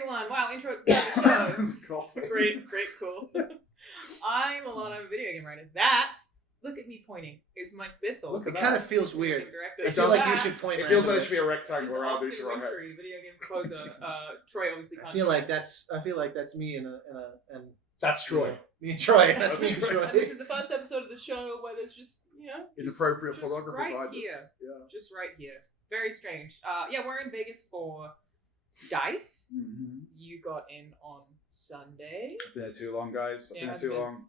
everyone. Wow, intro to the It's coffee. show. Great, cool. I'm Alanah, I'm a video game writer. That, look at me pointing, is Mike Bithell. Look at It that. kind of feels weird. Director. I feel like you That should point. It feels like randomly. there should be a rectangle is around Austin each of our Wintory, heads. video game composer. Troy obviously can't. I feel like that's me and That's Troy. me and Troy. That's That's me and Troy. And this is the first episode of the show where there's just, Inappropriate just pornography right behind here. us. Yeah. just right here. Very strange. Yeah, we're in Vegas for DICE. Mm-hmm. You got in on Sunday. Been there too long, guys. Yeah, Been there it's too been- long.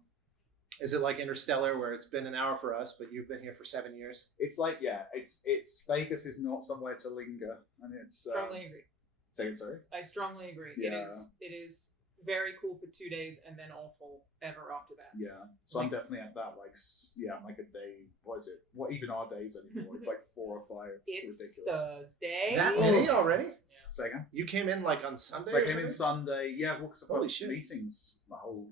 Is it like Interstellar, where it's been an hour for us, but you've been here for 7 years? It's like, it's Vegas is not somewhere to linger, and it's. Strongly agree. Say it, sorry. I strongly agree. Yeah. It is very cool for 2 days and then awful ever after that. Yeah. So I'm definitely at that, like a day. What is it? What even are days anymore? It's like 4 or 5. It's ridiculous. Thursday. That many already? Say again. You came in like on Sunday. So I or came in something? Sunday. Yeah, well, because Holy I've shit. meetings, the whole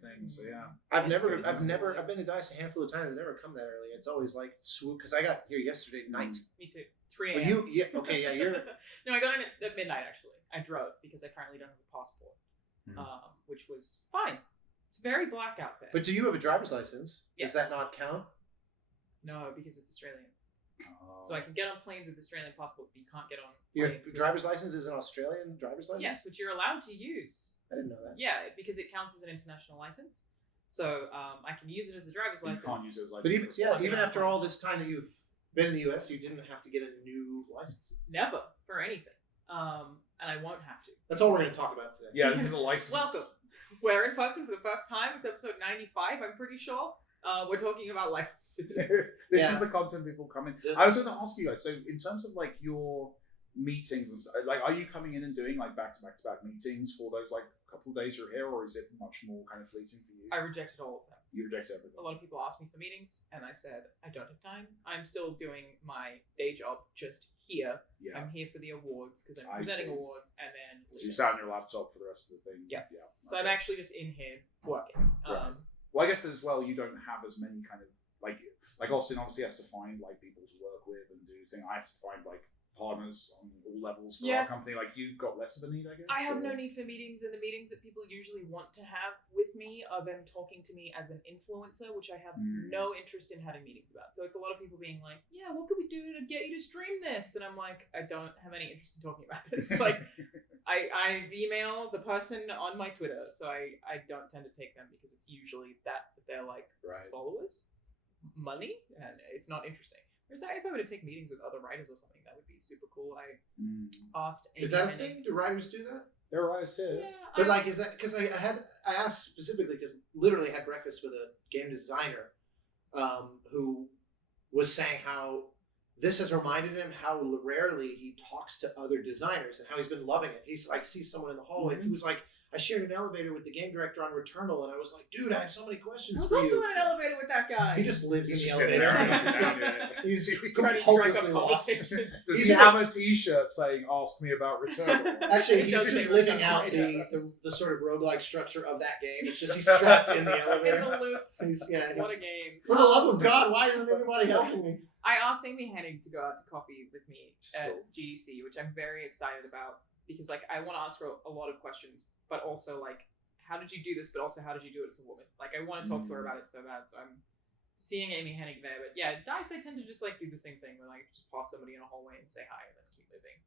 thing. So yeah. I've It's never crazy. I've been to DICE a handful of times. I've never come that early. It's always like swoop because I got here yesterday night. Me too. 3 Well, a.m. you're No, I got in at midnight actually. I drove because I currently don't have a passport, which was fine. It's very black out there. but do you have a driver's license? Yes. Does that not count? No, because it's Australian. Oh. So I can get on planes with Australian passport, but you can't get on Your planes. with- driver's license is an Australian driver's license? Yes, which you're allowed to use. I didn't know that. Yeah, because it counts as an international license. So I can use it as a driver's You license. can't use it as like. But even Yeah. even after all this time that you've been in the US, you didn't have to get a new license. Never for anything. And I won't have to. That's all we're going to talk about today. Yeah, this is a license. Welcome. We're in person for the first time. It's episode 95, I'm pretty sure. We're talking about licenses. This Yeah. is the content people come in. The- I was going to ask you guys. So, in terms of like your meetings and stuff, like, are you coming in and doing like back to back meetings for those like couple of days you're here, or is it much more kind of fleeting for you? I rejected all of them. You reject everything. A lot of people ask me for meetings, and I said, I don't have time. I'm still doing my day job just here. Yeah. I'm here for the awards because I'm I presenting see. awards, and then So you sat on your laptop for the rest of the thing. Yeah. Yeah. So I'm actually just in here working. Right. Well, I guess as well, you don't have as many kind of like Austin obviously has to find like people to work with and do this thing. I have to find like partners on all levels for Yes. our company. Like you've got less of a need, I guess. I have or- no need for meetings, and the meetings that people usually want to have with me are them talking to me as an influencer, which I have no interest in having meetings about. So it's a lot of people being like, yeah, what could we do to get you to stream this? And I'm like, I don't have any interest in talking about this. Like, I email the person on my Twitter, so I don't tend to take them because it's usually that they're like Right. followers, money, and it's not interesting. Whereas if I were to take meetings with other writers or something, that would be super cool. I asked Amy Is that a Hennig- thing? Do writers do that? There are eyes here. Yeah, But like, is that because I asked specifically because literally had breakfast with a game designer who was saying how this has reminded him how rarely he talks to other designers and how he's been loving it. He's like sees someone in the hallway. And he was like, I shared an elevator with the game director on Returnal, and I was like, dude, I have so many questions I was for also you. in an elevator with that guy. He just lives He's in just the sitting elevator. there. He's just- He's He's Trying to strike hopelessly up lost. conversation. Does He's he like- have a T-shirt saying "Ask me about Returnal"? Actually, He he's doesn't just even living know. out the sort of roguelike structure of that game. It's just he's trapped in the In elevator. the loop. He's, What a he's, game. for the love of God, why isn't anybody helping me? I asked Amy Hennig to go out to coffee with me Which is at cool. GDC, which I'm very excited about because like I want to ask her a lot of questions, but also like, how did you do this? But also, how did you do it as a woman? Like, I want to talk to her about it so bad. So I'm seeing Amy Hennig there. But yeah, DICE, I tend to just like do the same thing where like just pass somebody in a hallway and say hi and then keep moving.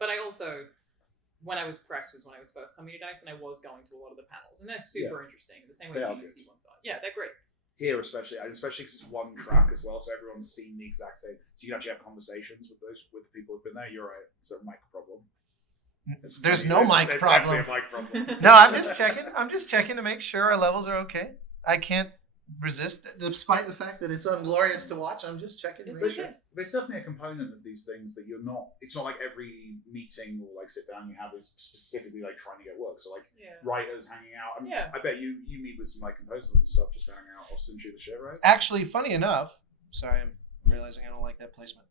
But I also, when I was pressed was when I was first coming to DICE, and I was going to a lot of the panels, and they're super interesting. The same way They are GDC ones are. Yeah, they're great. Here, especially because it's one track as well, so everyone's seen the exact same. So you can actually have conversations with the people who've been there. You're right. It's a mic problem. There's no mic there's problem. definitely a mic problem. No, I'm just checking. I'm just checking to make sure our levels are okay. I can't resist, despite the fact that it's unglorious to watch. I'm just checking to It's make okay. sure. But it's definitely a component of these things that you're not. It's not like every meeting or like sit down you have is specifically like trying to get work. So like Yeah. writers hanging out. I mean, Yeah. I bet you meet with some like composers and stuff just to hang out. Austin, shoot the shit, right? Actually, funny enough, sorry, I'm realizing I don't like that placement.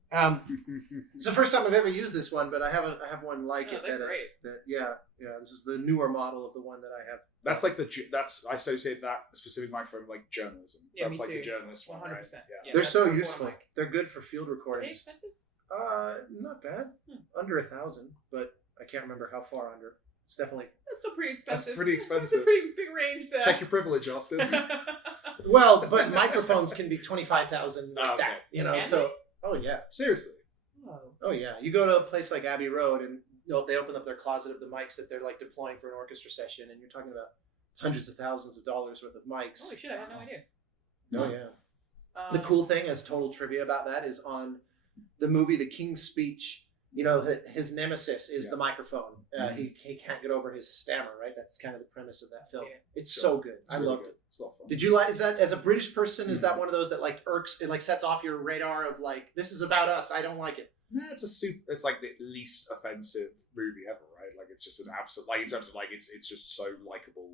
It's the first time I've ever used this one, but I have one like Oh, it. they're That, great. this is the newer model of the one that I have. That's like I associate that specific microphone with like journalism. Yeah, That's me like too. the journalist one, right? 100%. Yeah. They're that's so my point, useful. like- They're good for field Are they recordings. expensive? Not bad. Under 1,000, but I can't remember how far under. It's definitely. That's still pretty expensive. That's pretty That's expensive. a pretty big range there. Check your privilege, Austin. Well, but microphones can be 25,000 like Okay. that, you know. Can So, oh yeah, Seriously. oh yeah. You go to a place like Abbey Road, and they open up their closet of the mics that they're like deploying for an orchestra session, and you're talking about hundreds of thousands of dollars worth of mics. Holy shit! I had no idea. Oh yeah. The cool thing, as total trivia about that, is on the movie The King's Speech. You know, his nemesis is the microphone. He can't get over his stammer, right? That's kind of the premise of that film. It's so good. It's I really loved good. it. It's a lot of fun. Did you like? Is that, as a British person, is that one of those that like irks? It like sets off your radar of like, this is about us. I don't like it. Nah, it's like the least offensive movie ever, right? Like it's just an absolute, like in terms of like it's just so likable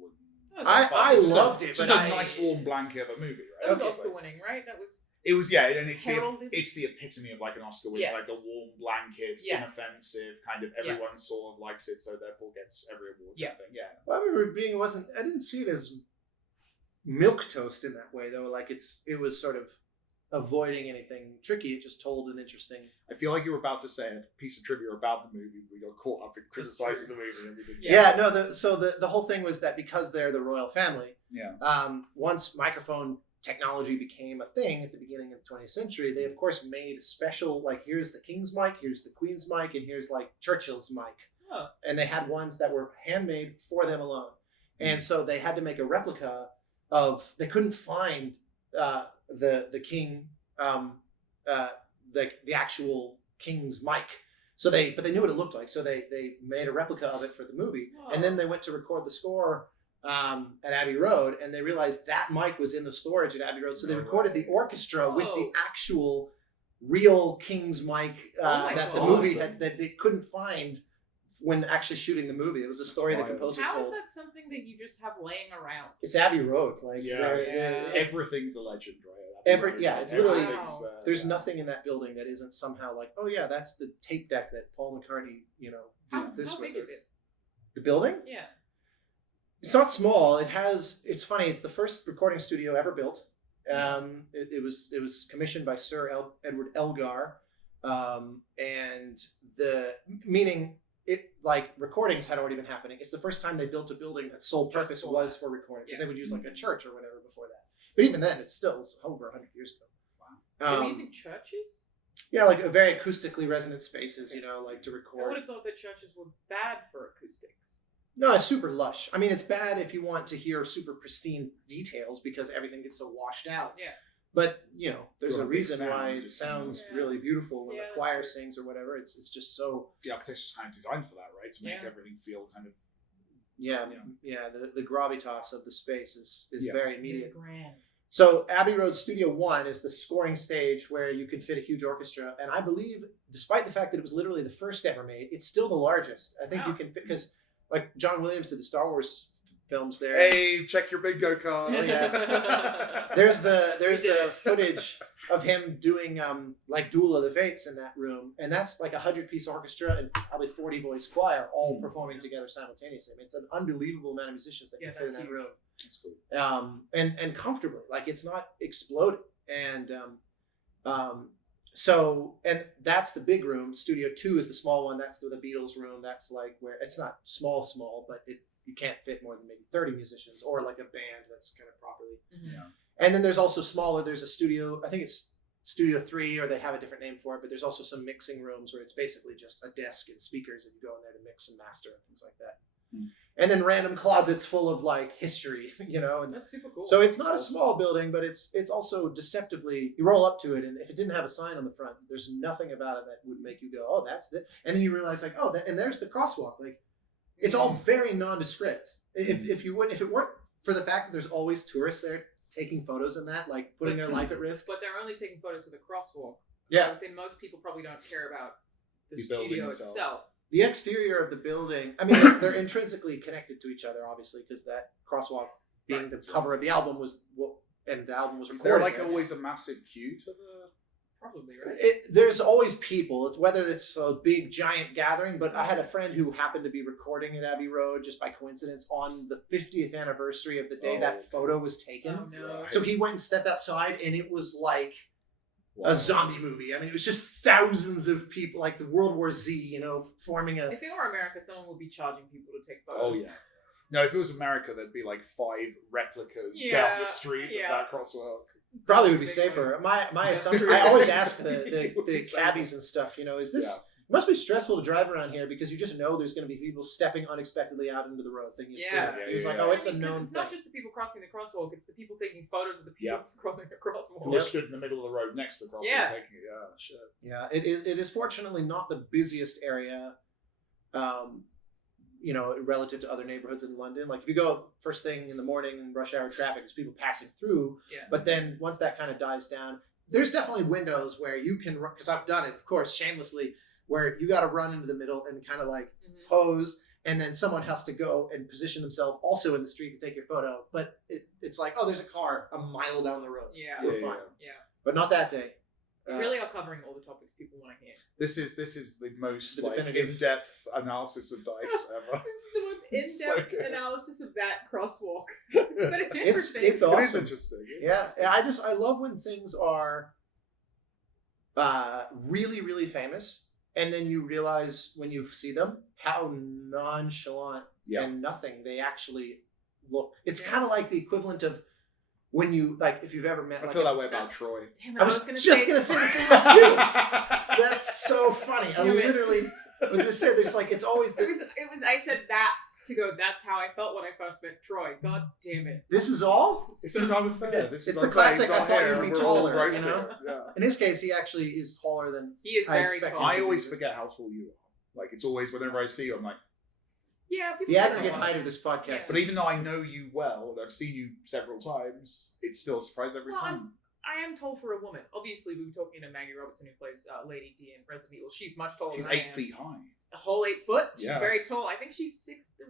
and I loved it. It's just but a nice warm blanket of a movie, right? That was It's Oscar like- winning, right? That was. It was, yeah, and it's Heralded? the epitome of like an Oscar win, Yes. like the warm blanket, Yes. inoffensive, kind of everyone Yes. sort of likes it, so therefore gets every award. Yeah. Kind of thing. Yeah. Well, I remember I didn't see it as milk toast in that way though. Like it was sort of avoiding anything tricky. It just told an interesting. I feel like you were about to say a piece of trivia about the movie. We got caught up in criticizing the movie, and we didn't. Yes. Yeah, no. So the whole thing was that because they're the royal family. Yeah. Once microphone technology became a thing at the beginning of the 20th century, they of course made special, like, here's the king's mic, here's the queen's mic, and here's like Churchill's mic. Oh. And they had ones that were handmade for them alone. And so they had to make a replica of. They couldn't find the king, the actual king's mic. So but they knew what it looked like. So they made a replica of it for the movie. Oh. And then they went to record the score at Abbey Road, and they realized that mic was in the storage at Abbey Road. So they recorded the orchestra with the actual real king's mic that the movie had, that they couldn't find when actually shooting the movie. It was a story the wild. composer How told. is that something that you just have laying around? It's Abbey Road, like Everything's a legend, right? It's literally Everything's there, there's nothing in that building that isn't somehow like, oh yeah, that's the tape deck that Paul McCartney, did How this big with. is it? The building? Yeah. It's not small. It's funny. It's the first recording studio ever built. It was commissioned by Sir Edward Elgar, and meaning it, like, recordings had already been happening. It's the first time they built a building that sole purpose for was that. for recording. Yeah. They would use like a church or whatever before that. But even then, it's still over 100 years ago. They were using churches? Yeah, like very acoustically resonant spaces, like to I record. would have thought that churches were bad for acoustics. No, it's super lush. I mean, it's bad if you want to hear super pristine details because everything gets so washed out. Yeah. But, there's Got a a big reason sound, why it just, sounds Yeah. really beautiful when Yeah, the that's choir true. sings or whatever. It's just so, The architecture's kind of designed for that, right? To make Yeah. everything feel kind of yeah. The gravitas of the space is Yeah. very immediate. Grand. So Abbey Road Studio 1 is the scoring stage where you can fit a huge orchestra. And I believe, despite the fact that it was literally the first ever made, it's still the largest. I think Wow. you can fit, because like John Williams did the Star Wars films there. hey, check your bingo cards. There's the footage of him doing like Duel of the Fates in that room, and that's like 100-piece orchestra and probably 40-voice choir all performing together simultaneously. I mean, it's an unbelievable amount of musicians that Yeah, can fit in that's that huge. room. That's cool. And comfortably, like it's not exploding. And so that's the big room. Studio 2 is the small one. That's the Beatles room. That's like where it's not small, but you can't fit more than maybe 30 musicians or like a band that's kind of properly. Mm-hmm. Yeah. And then there's also smaller. There's a studio. I think it's Studio 3, or they have a different name for it. But there's also some mixing rooms where it's basically just a desk and speakers, and you go in there to mix and master and things like that. Hmm. And then random closets full of like history, and That's super cool. so it's not a small building, but it's also deceptively. You roll up to it, and if it didn't have a sign on the front, there's nothing about it that would make you go, "Oh, that's it." And then you realize, like, "Oh, and there's the crosswalk." Like, it's all very nondescript. If it weren't for the fact that there's always tourists there taking photos in that, like putting their life at risk. But they're only taking photos of the crosswalk. I Yeah, would say most people probably don't care about the The building studio itself. itself. the exterior of the building. I mean, they're intrinsically connected to each other, obviously, because that crosswalk being the cover of the album and the album was Is recorded. there like there. always a massive queue to the? Probably, right? There's always people. It's whether it's a big giant gathering, but I had a friend who happened to be recording at Abbey Road just by coincidence on the 50th anniversary of the day Oh, that okay. photo was taken. Oh, no. Right. So he went and stepped outside, and it was like a zombie movie. I mean, it was just thousands of people, like the World War Z, forming a. If it were America, someone would be charging people to take Oh photos. yeah. No, if it was America, there'd be like 5 replicas down the street of that crosswalk. Probably would be safer. My assumption. I always ask the cabbies and stuff. Is this? It must be stressful to drive around here because you just know there's going to be people stepping unexpectedly out into the road. Thinking it's He was like, "Oh, it's a known It's thing." not just the people crossing the crosswalk; it's the people taking photos of the people crossing the crosswalk. Who stood in the middle of the road next to the crosswalk taking it. Yeah, shit. Yeah, it is fortunately not the busiest area. Relative to other neighborhoods in London. Like if you go first thing in the morning in rush hour traffic, there's people passing through. Yeah. But then once that kind of dies down, there's definitely windows where you can run, because I've done it, of course, shamelessly, where you got to run into the middle and kind of like pose, and then someone has to go and position themselves also in the street to take your photo. But it's like, oh, there's a car a mile down the road. Yeah. We're fine. Yeah. But not that day. You really are covering all the topics people want to hear. This is the most definitive in-depth analysis of dice ever. This is the most in-depth So good. analysis of that crosswalk. But it's interesting. It's awesome. It is interesting. I love when things are really, really famous, and then you realize when you see them how nonchalant and nothing they actually look. It's kind of like the equivalent of when you, like, if you've ever met. I feel that way about Troy. Damn it, I was just gonna say the same thing too. That's so funny. I literally was gonna say there's like it's always. It was. I said that's to go. That's how I felt when I first met Troy. God damn it. This is all. This is unfair. This It's is the classic. I thought you'd be we're all taller. roasting. Yeah. In his case, he actually is taller than. He is I very expected tall. I always forget how tall you are. Like it's always whenever I see you, I'm like. Yeah, people The say aggregate that. height of this podcast. Yeah. But even though I know you well, and I've seen you several times, it's still a surprise every time. I am tall for a woman. Obviously, we were talking to Maggie Robertson, who plays Lady D in Resident Evil. She's much taller She's than I 8 am. feet high. A whole 8 foot. She's Yeah. very tall. I think she's 6'3".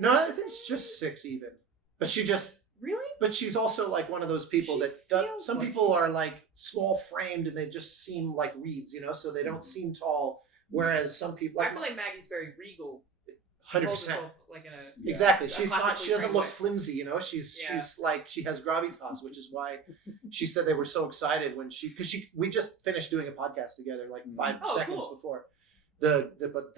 No, I think it's just 6 even. But she just. Really? But she's also like one of those people She that does, feels some like people she's- are like small framed and they just seem like reeds, so they don't seem tall. Whereas some people, I like feel like Maggie's very regal. 100%. Like in a Yeah. Exactly. a She's not. classically She doesn't framed look way. flimsy. She's Yeah. she's like she has gravitas, which is why she said they were so excited when we just finished doing a podcast together like 5 Oh, seconds cool. before the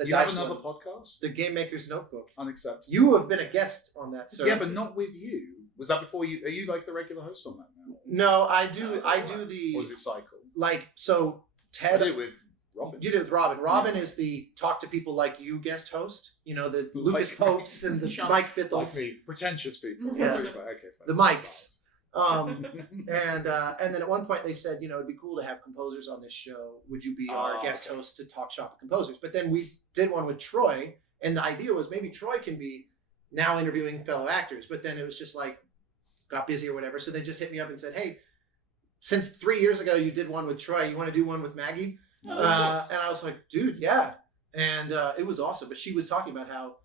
You have Dice another one, podcast? the Game Maker's Notebook. Unacceptable. You have been a guest on that, sir. Yeah, but not with you. Was that before you? Are you like the regular host on that now? No, I do. No, I no. do the Or is it cycle? like so. I Ted did it with Robin. You did with Robin. Robin Yeah. is the talk to people like you guest host. The Like Lucas me. Popes and the Chumps. Mike Like Fittles, me, pretentious people. Yeah. So it's like, okay, fine. the mics. And then at one point they said, it'd be cool to have composers on this show. Would you be our Oh, guest okay. host to talk shop with composers? But then we did one with Troy, and the idea was maybe Troy can be now interviewing fellow actors. But then it was just like got busy or whatever. So they just hit me up and said, hey, since 3 years ago you did one with Troy, you want to do one with Maggie? And I was like, dude, yeah. And it was awesome. But she was talking about how,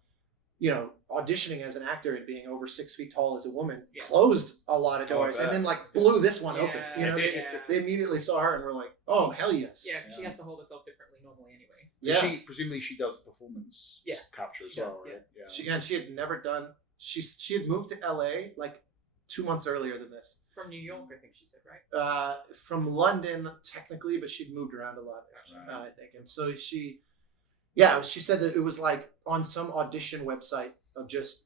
auditioning as an actor and being over 6 feet tall as a woman closed a lot of Oh, I doors bet. and then like blew this one Yeah, open. They immediately saw her and were like, oh, hell yes. Yeah, 'cause she has to hold herself differently normally anyway. Yeah. Presumably she does the performance Yes, capture as she well, does, right? Yeah. She had never done, she had moved to LA like 2 months earlier than this. From New York, I think she said, right? From London, technically, but she'd moved around a lot, Right. I think. And so she said that it was like on some audition website of just,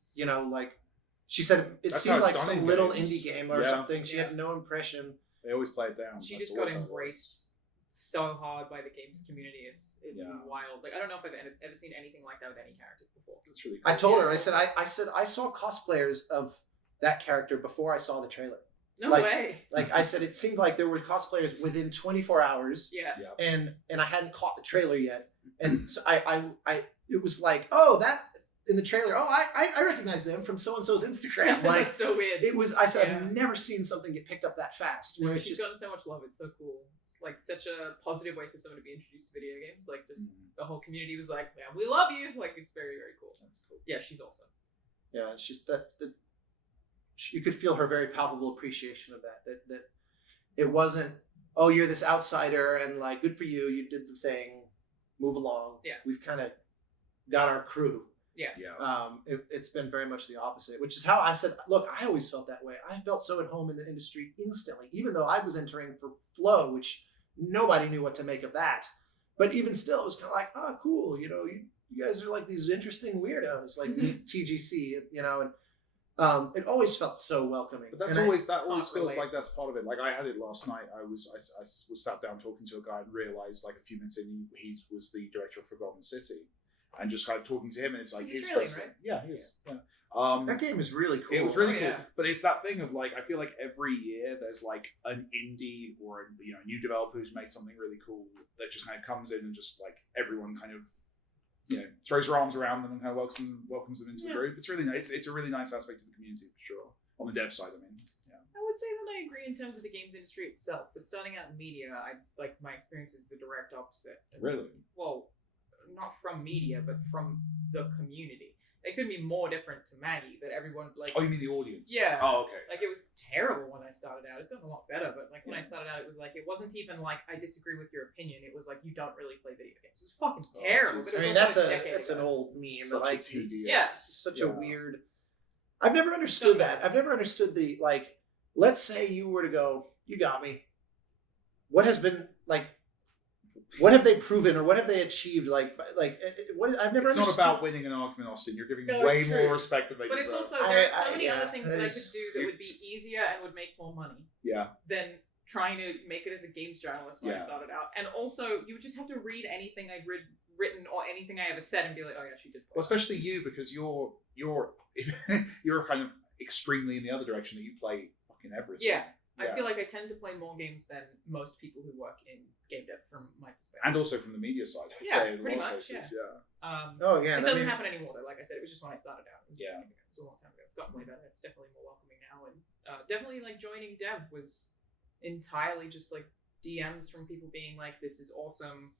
she said it That's seemed how it's like done some in little games. indie game or Yeah. something. She Yeah. had no impression. They always play it down. She That's just got always how it embraced so hard by the games community. It's Yeah. wild. Like I don't know if I've ever seen anything like that with any character before. works. That's really cool. I told her, I said I saw cosplayers of that character before I saw the trailer. No Like- way. Like I said, it seemed like there were cosplayers within 24 hours. Yeah. Yeah. And I hadn't caught the trailer yet, and so I it was like, oh, that in the trailer, oh, I recognize them from so and so's Instagram. Like That's so weird. it was, I said, Yeah. I've never seen something get picked up that fast. Where it's She's just gotten so much love. It's so cool. It's like such a positive way for someone to be introduced to video games. Like just the whole community was like, "Man, we love you." Like it's very very cool. That's cool. Yeah, she's awesome. yeah, she's you could feel her very palpable appreciation of that it wasn't, oh, you're this outsider and like good for you, you did the thing, move along. Yeah. We've kind of got our crew. Yeah. It's been very much the opposite, which is how I said, look, I always felt that way. I felt so at home in the industry instantly, even though I was entering for Flow, which nobody knew what to make of that. But even still, it was kind of like, oh, cool, you guys are like these interesting weirdos, like TGC, and it always felt so welcoming. But that always feels like that's part of it. Like I had it last night. I was sat down talking to a guy and realized like a few minutes in he was the director of Forgotten City, and just kind of talking to him, and it's like his first, right? Yeah, he is. Yeah. That game is really cool. It was really cool, but it's that thing of like I feel like every year there's like an indie or a new developer who's made something really cool that just kind of comes in and just like everyone kind of throws their arms around them and kind of welcomes them into the group. It's really nice. It's a really nice aspect of the community for sure. On the dev side, I mean. Yeah. I would say that I agree in terms of the games industry itself, but starting out in media, my experience is the direct opposite. Really? Well, not from media, but from the community. It couldn't be more different to Maggie, that everyone like. Oh, you mean the audience? Yeah. Oh, okay. Like it was terrible when I started out. It's gotten a lot better, but like when I started out, it was like it wasn't even like I disagree with your opinion. It was like you don't really play video games. It was fucking terrible. I mean, that's an old meme. Such like tedious. Such a weird. I've never understood that. I've never understood the like. Let's say you were to go, you got me. What has been like? What have they proven, or what have they achieved? What I've never. It's understood. not about winning an argument, Austin. You're giving way more respect than they deserve. But it's also there are so many other things that I could do that would be easier and would make more money. Yeah. Than trying to make it as a games journalist when I started out, and also you would just have to read anything I'd written or anything I ever said and be like, oh yeah, she did. Well, especially you, because you're kind of extremely in the other direction that you play fucking everything. Yeah. I feel like I tend to play more games than most people who work in game dev from my perspective. And also from the media side, I'd say in a lot of cases, It doesn't happen anymore though. Like I said, it was just when I started out. It was a long time ago. It's gotten way better. It's definitely more welcoming now, and definitely like joining dev was entirely just like DMs from people being like, "This is awesome.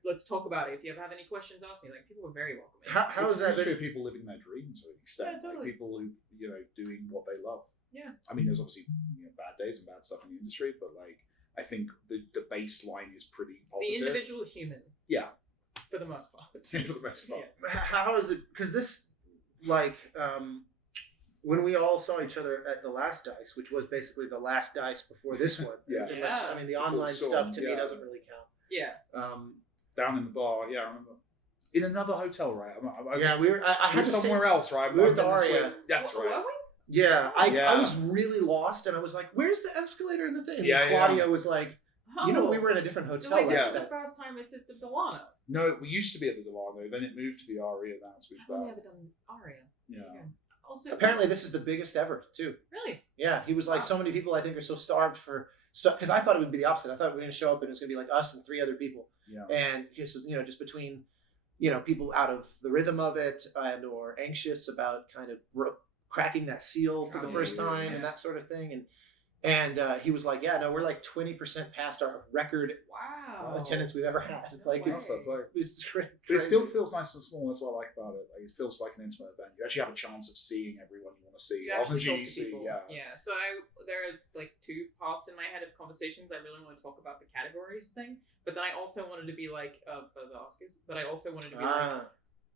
Let's talk about it. If you ever have any questions, ask me." Like people were very welcoming. How is that? True, people living their dreams to an extent. Yeah, totally. Like people who doing what they love. Yeah. I mean, there's obviously bad days and bad stuff in the industry, but like I think the baseline is pretty positive. The individual human. Yeah. For the most part. For the most part. Yeah. How is it? Because this, when we all saw each other at the last DICE, which was basically the last DICE before this one. I mean, the online stuff to me doesn't really count. Yeah. Down in the bar, I remember. In another hotel, right? We were. I had somewhere else, right? We were at the Aria. That's right. Were we? Yeah, I was really lost, and I was like, "Where's the escalator in the thing?" And Claudia was like, we were in a different hotel. So wait, this is the first time it's at the Delano. No, we used to be at the Delano, then it moved to the Aria. Now it's moved back. I've only ever done Aria. Yeah. Also, apparently, this is the biggest ever too. Really? Yeah, he was like, so many people I think are so starved for stuff, because I thought it would be the opposite. I thought we were going to show up and it was going to be like us and 3 other people. Yeah. And just between people out of the rhythm of it and or anxious about kind of cracking that seal for the first time and that sort of thing, and he was like, we're like 20% past our record attendance we've ever had. Like it's great. But it still feels nice and small. That's what I like about it. Like it feels like an intimate event. You actually have a chance of seeing everyone you want to see. You actually talk to GEC, people. Yeah. So there are like 2 parts in my head of conversations. I really want to talk about the categories thing, but then I also wanted to be like for the Oscars. But I also wanted to be like,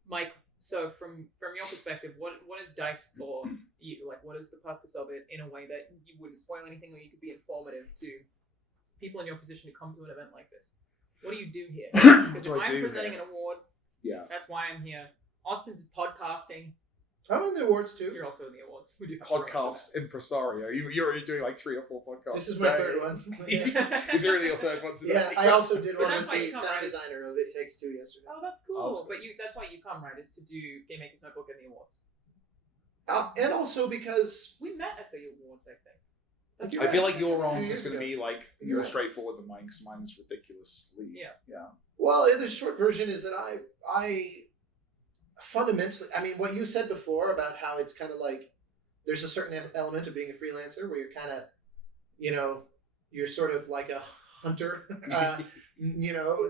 Mike. So from your perspective, what is DICE for you? Like, what is the purpose of it in a way that you wouldn't spoil anything, or you could be informative to people in your position to come to an event like this? What do you do here? Because if I'm presenting an award, that's why I'm here. Austin's podcasting. I'm in the awards too. You're also in the awards. We do have podcast impresario. You're already doing like 3 or 4 podcasts. This is my 3rd one. Is it really your 3rd one today? Yeah, I also did one with the sound designer of It Takes 2 yesterday. Oh, that's cool. But that's why you come, right? Is to do Game Maker's Notebook and the awards. And also because we met at the awards, I think. I feel like your answer is going to be like more straightforward than mine, because mine's ridiculously. Yeah. Well, the short version is that I fundamentally, I mean, what you said before about how it's kind of like there's a certain element of being a freelancer where you're kind of, you're sort of like a hunter,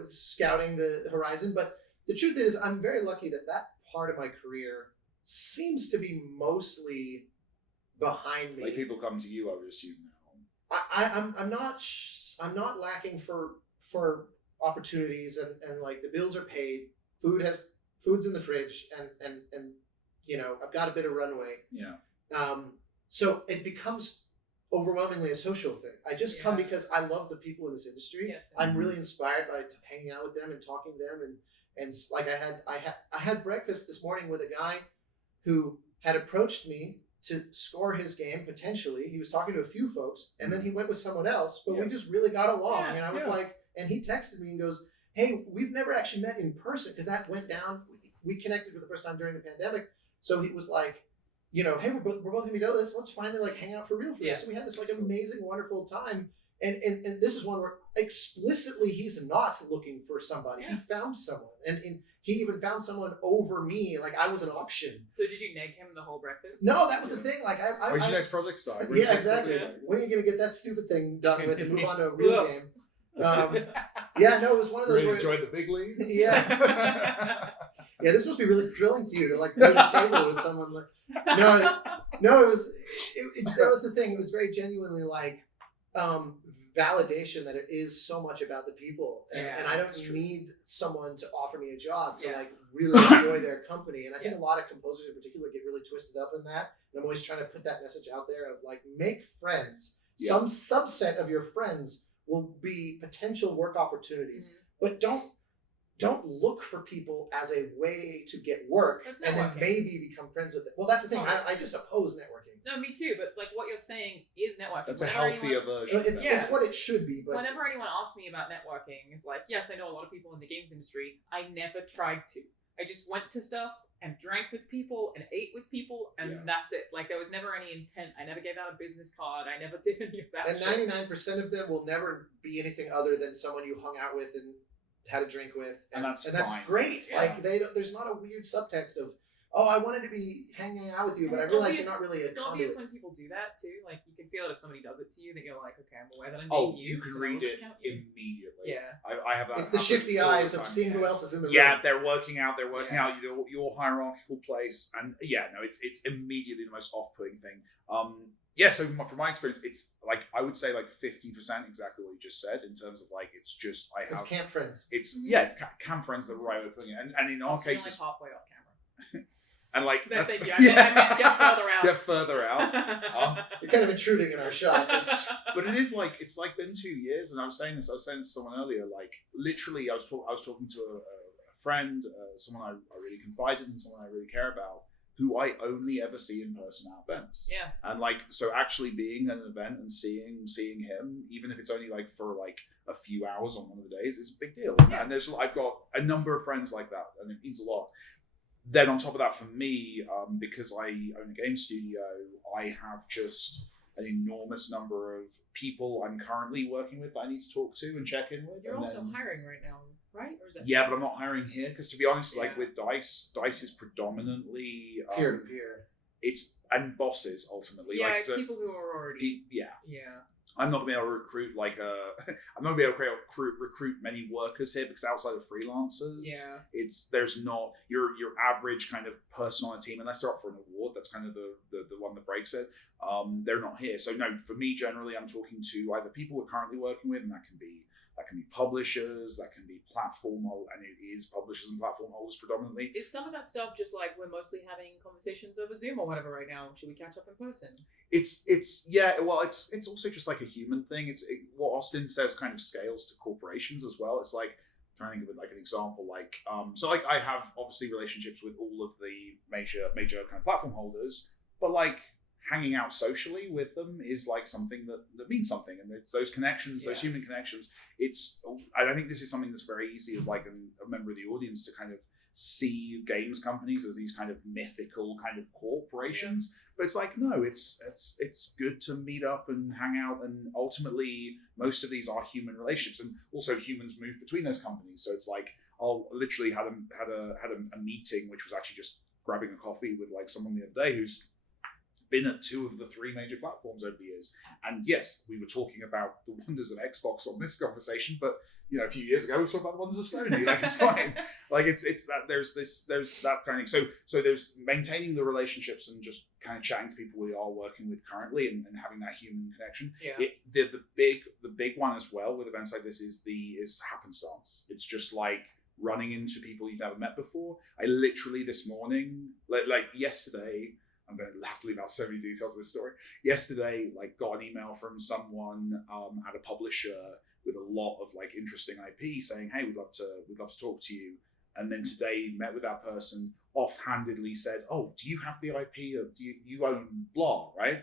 scouting the horizon. But the truth is, I'm very lucky that part of my career seems to be mostly behind me. Like people come to you, I would assume now. I'm not lacking for opportunities, and like the bills are paid, food's in the fridge, and I've got a bit of runway. Yeah. So it becomes overwhelmingly a social thing. I just come because I love the people in this industry. Yes. I'm really inspired by hanging out with them and talking to them, and like I had breakfast this morning with a guy who had approached me to score his game potentially. He was talking to a few folks, and then he went with someone else, but we just really got along. And I was like, and he texted me and goes, "Hey, we've never actually met in person because that went down. We connected for the first time during the pandemic." So he was like, you know, hey, we're both gonna be doing this. Let's finally like hang out for real for this. So we had this like amazing, wonderful time. And this is one where explicitly he's not looking for somebody. He found someone, and he even found someone over me. Like I was an option. So did you neg him the whole breakfast? No, that was the thing. Like when's your next project start? Yeah, exactly. When are you gonna get that stupid thing done with and move on to a real game? Yeah, no, it was one of those. Really enjoyed the big leagues. Yeah. Yeah, this must be really thrilling to you to like be at a table with someone like. No, it was. That was the thing. It was very genuinely like validation that it is so much about the people, and I don't need someone to offer me a job to like really enjoy their company. And I think a lot of composers in particular get really twisted up in that. And I'm always trying to put that message out there of like make friends. Some subset of your friends will be potential work opportunities, but don't look for people as a way to get work and then maybe become friends with them. Well, that's the thing. I just oppose networking. No, me too. But like what you're saying is networking. That's a healthier version. It's what it should be. But whenever anyone asks me about networking, it's like, yes, I know a lot of people in the games industry. I never tried to. I just went to stuff and drank with people and ate with people, and that's it. Like there was never any intent. I never gave out a business card. I never did any of that. And 99% of them will never be anything other than someone you hung out with and had a drink with, and that's great. Yeah. Like there's not a weird subtext of, oh, I wanted to be hanging out with you, but I realize you're not really a It's conduit. obvious when people do that too. Like you can feel it if somebody does it to you that you're like, okay, I'm aware that I'm being you used. can read it immediately. Yeah, I have that. It's the shifty eyes of seeing who else is in the room. Yeah, they're working out your hierarchical place, and it's immediately the most off-putting thing. So from my experience, it's like I would say like 50% exactly what you just said in terms of like it's just it's camp friends. It's camp friends the right way of putting it, and in our case, like halfway off camera. And like I meant get further out. Get further out. You're kind of intruding in our shots. But it's like been 2 years, and I was saying this to someone earlier. Like literally, I was talking to a friend, someone I really confided in, someone I really care about, who I only ever see in person at events. Yeah. And like, so actually being at an event and seeing him, even if it's only like for like a few hours on one of the days, is a big deal. Yeah. And I've got a number of friends like that, and it means a lot. Then on top of that, for me, because I own a game studio, I have just an enormous number of people I'm currently working with that I need to talk to and check in with. You're also hiring right now, right? Or is that but I'm not hiring here because, to be honest, like with Dice is predominantly peer to peer. It's and bosses ultimately. Yeah, like, it's people who are already. Yeah. I'm not gonna be able to recruit I'm not gonna be able to recruit many workers here because outside of freelancers, there's not your average kind of person on a team unless they're up for an award. That's kind of the one that breaks it. They're not here. So no, for me generally, I'm talking to either people we're currently working with, and that can be publishers, that can be platform holders, and it is publishers and platform holders predominantly. Is some of that stuff just like we're mostly having conversations over Zoom or whatever right now? Should we catch up in person? It's also just like a human thing. What Austin says kind of scales to corporations as well. It's like, I'm trying to think of it like an example, like so like I have obviously relationships with all of the major kind of platform holders, but like hanging out socially with them is like something that means something, and it's those connections, those human connections. I don't think this is something that's very easy as like a member of the audience to kind of see games companies as these kind of mythical kind of corporations. But it's like, no, it's good to meet up and hang out, and ultimately most of these are human relationships, and also humans move between those companies. So it's like I'll literally had a meeting which was actually just grabbing a coffee with like someone the other day who's been at 2 of the 3 major platforms over the years. And yes, we were talking about the wonders of Xbox on this conversation, but a few years ago we were talking about the wonders of Sony. Like it's fine. Like it's that there's that kind of thing. So there's maintaining the relationships and just kind of chatting to people we are working with currently and having that human connection. Yeah. The big one as well with events like this is happenstance. It's just like running into people you've never met before. I literally this morning, like yesterday, I'm going to have to leave out so many details of this story. Yesterday, like, got an email from someone at a publisher with a lot of like interesting IP saying, "Hey, we'd love to talk to you." And then today, met with that person, offhandedly said, "Oh, do you have the IP? Or do you own blah, right?"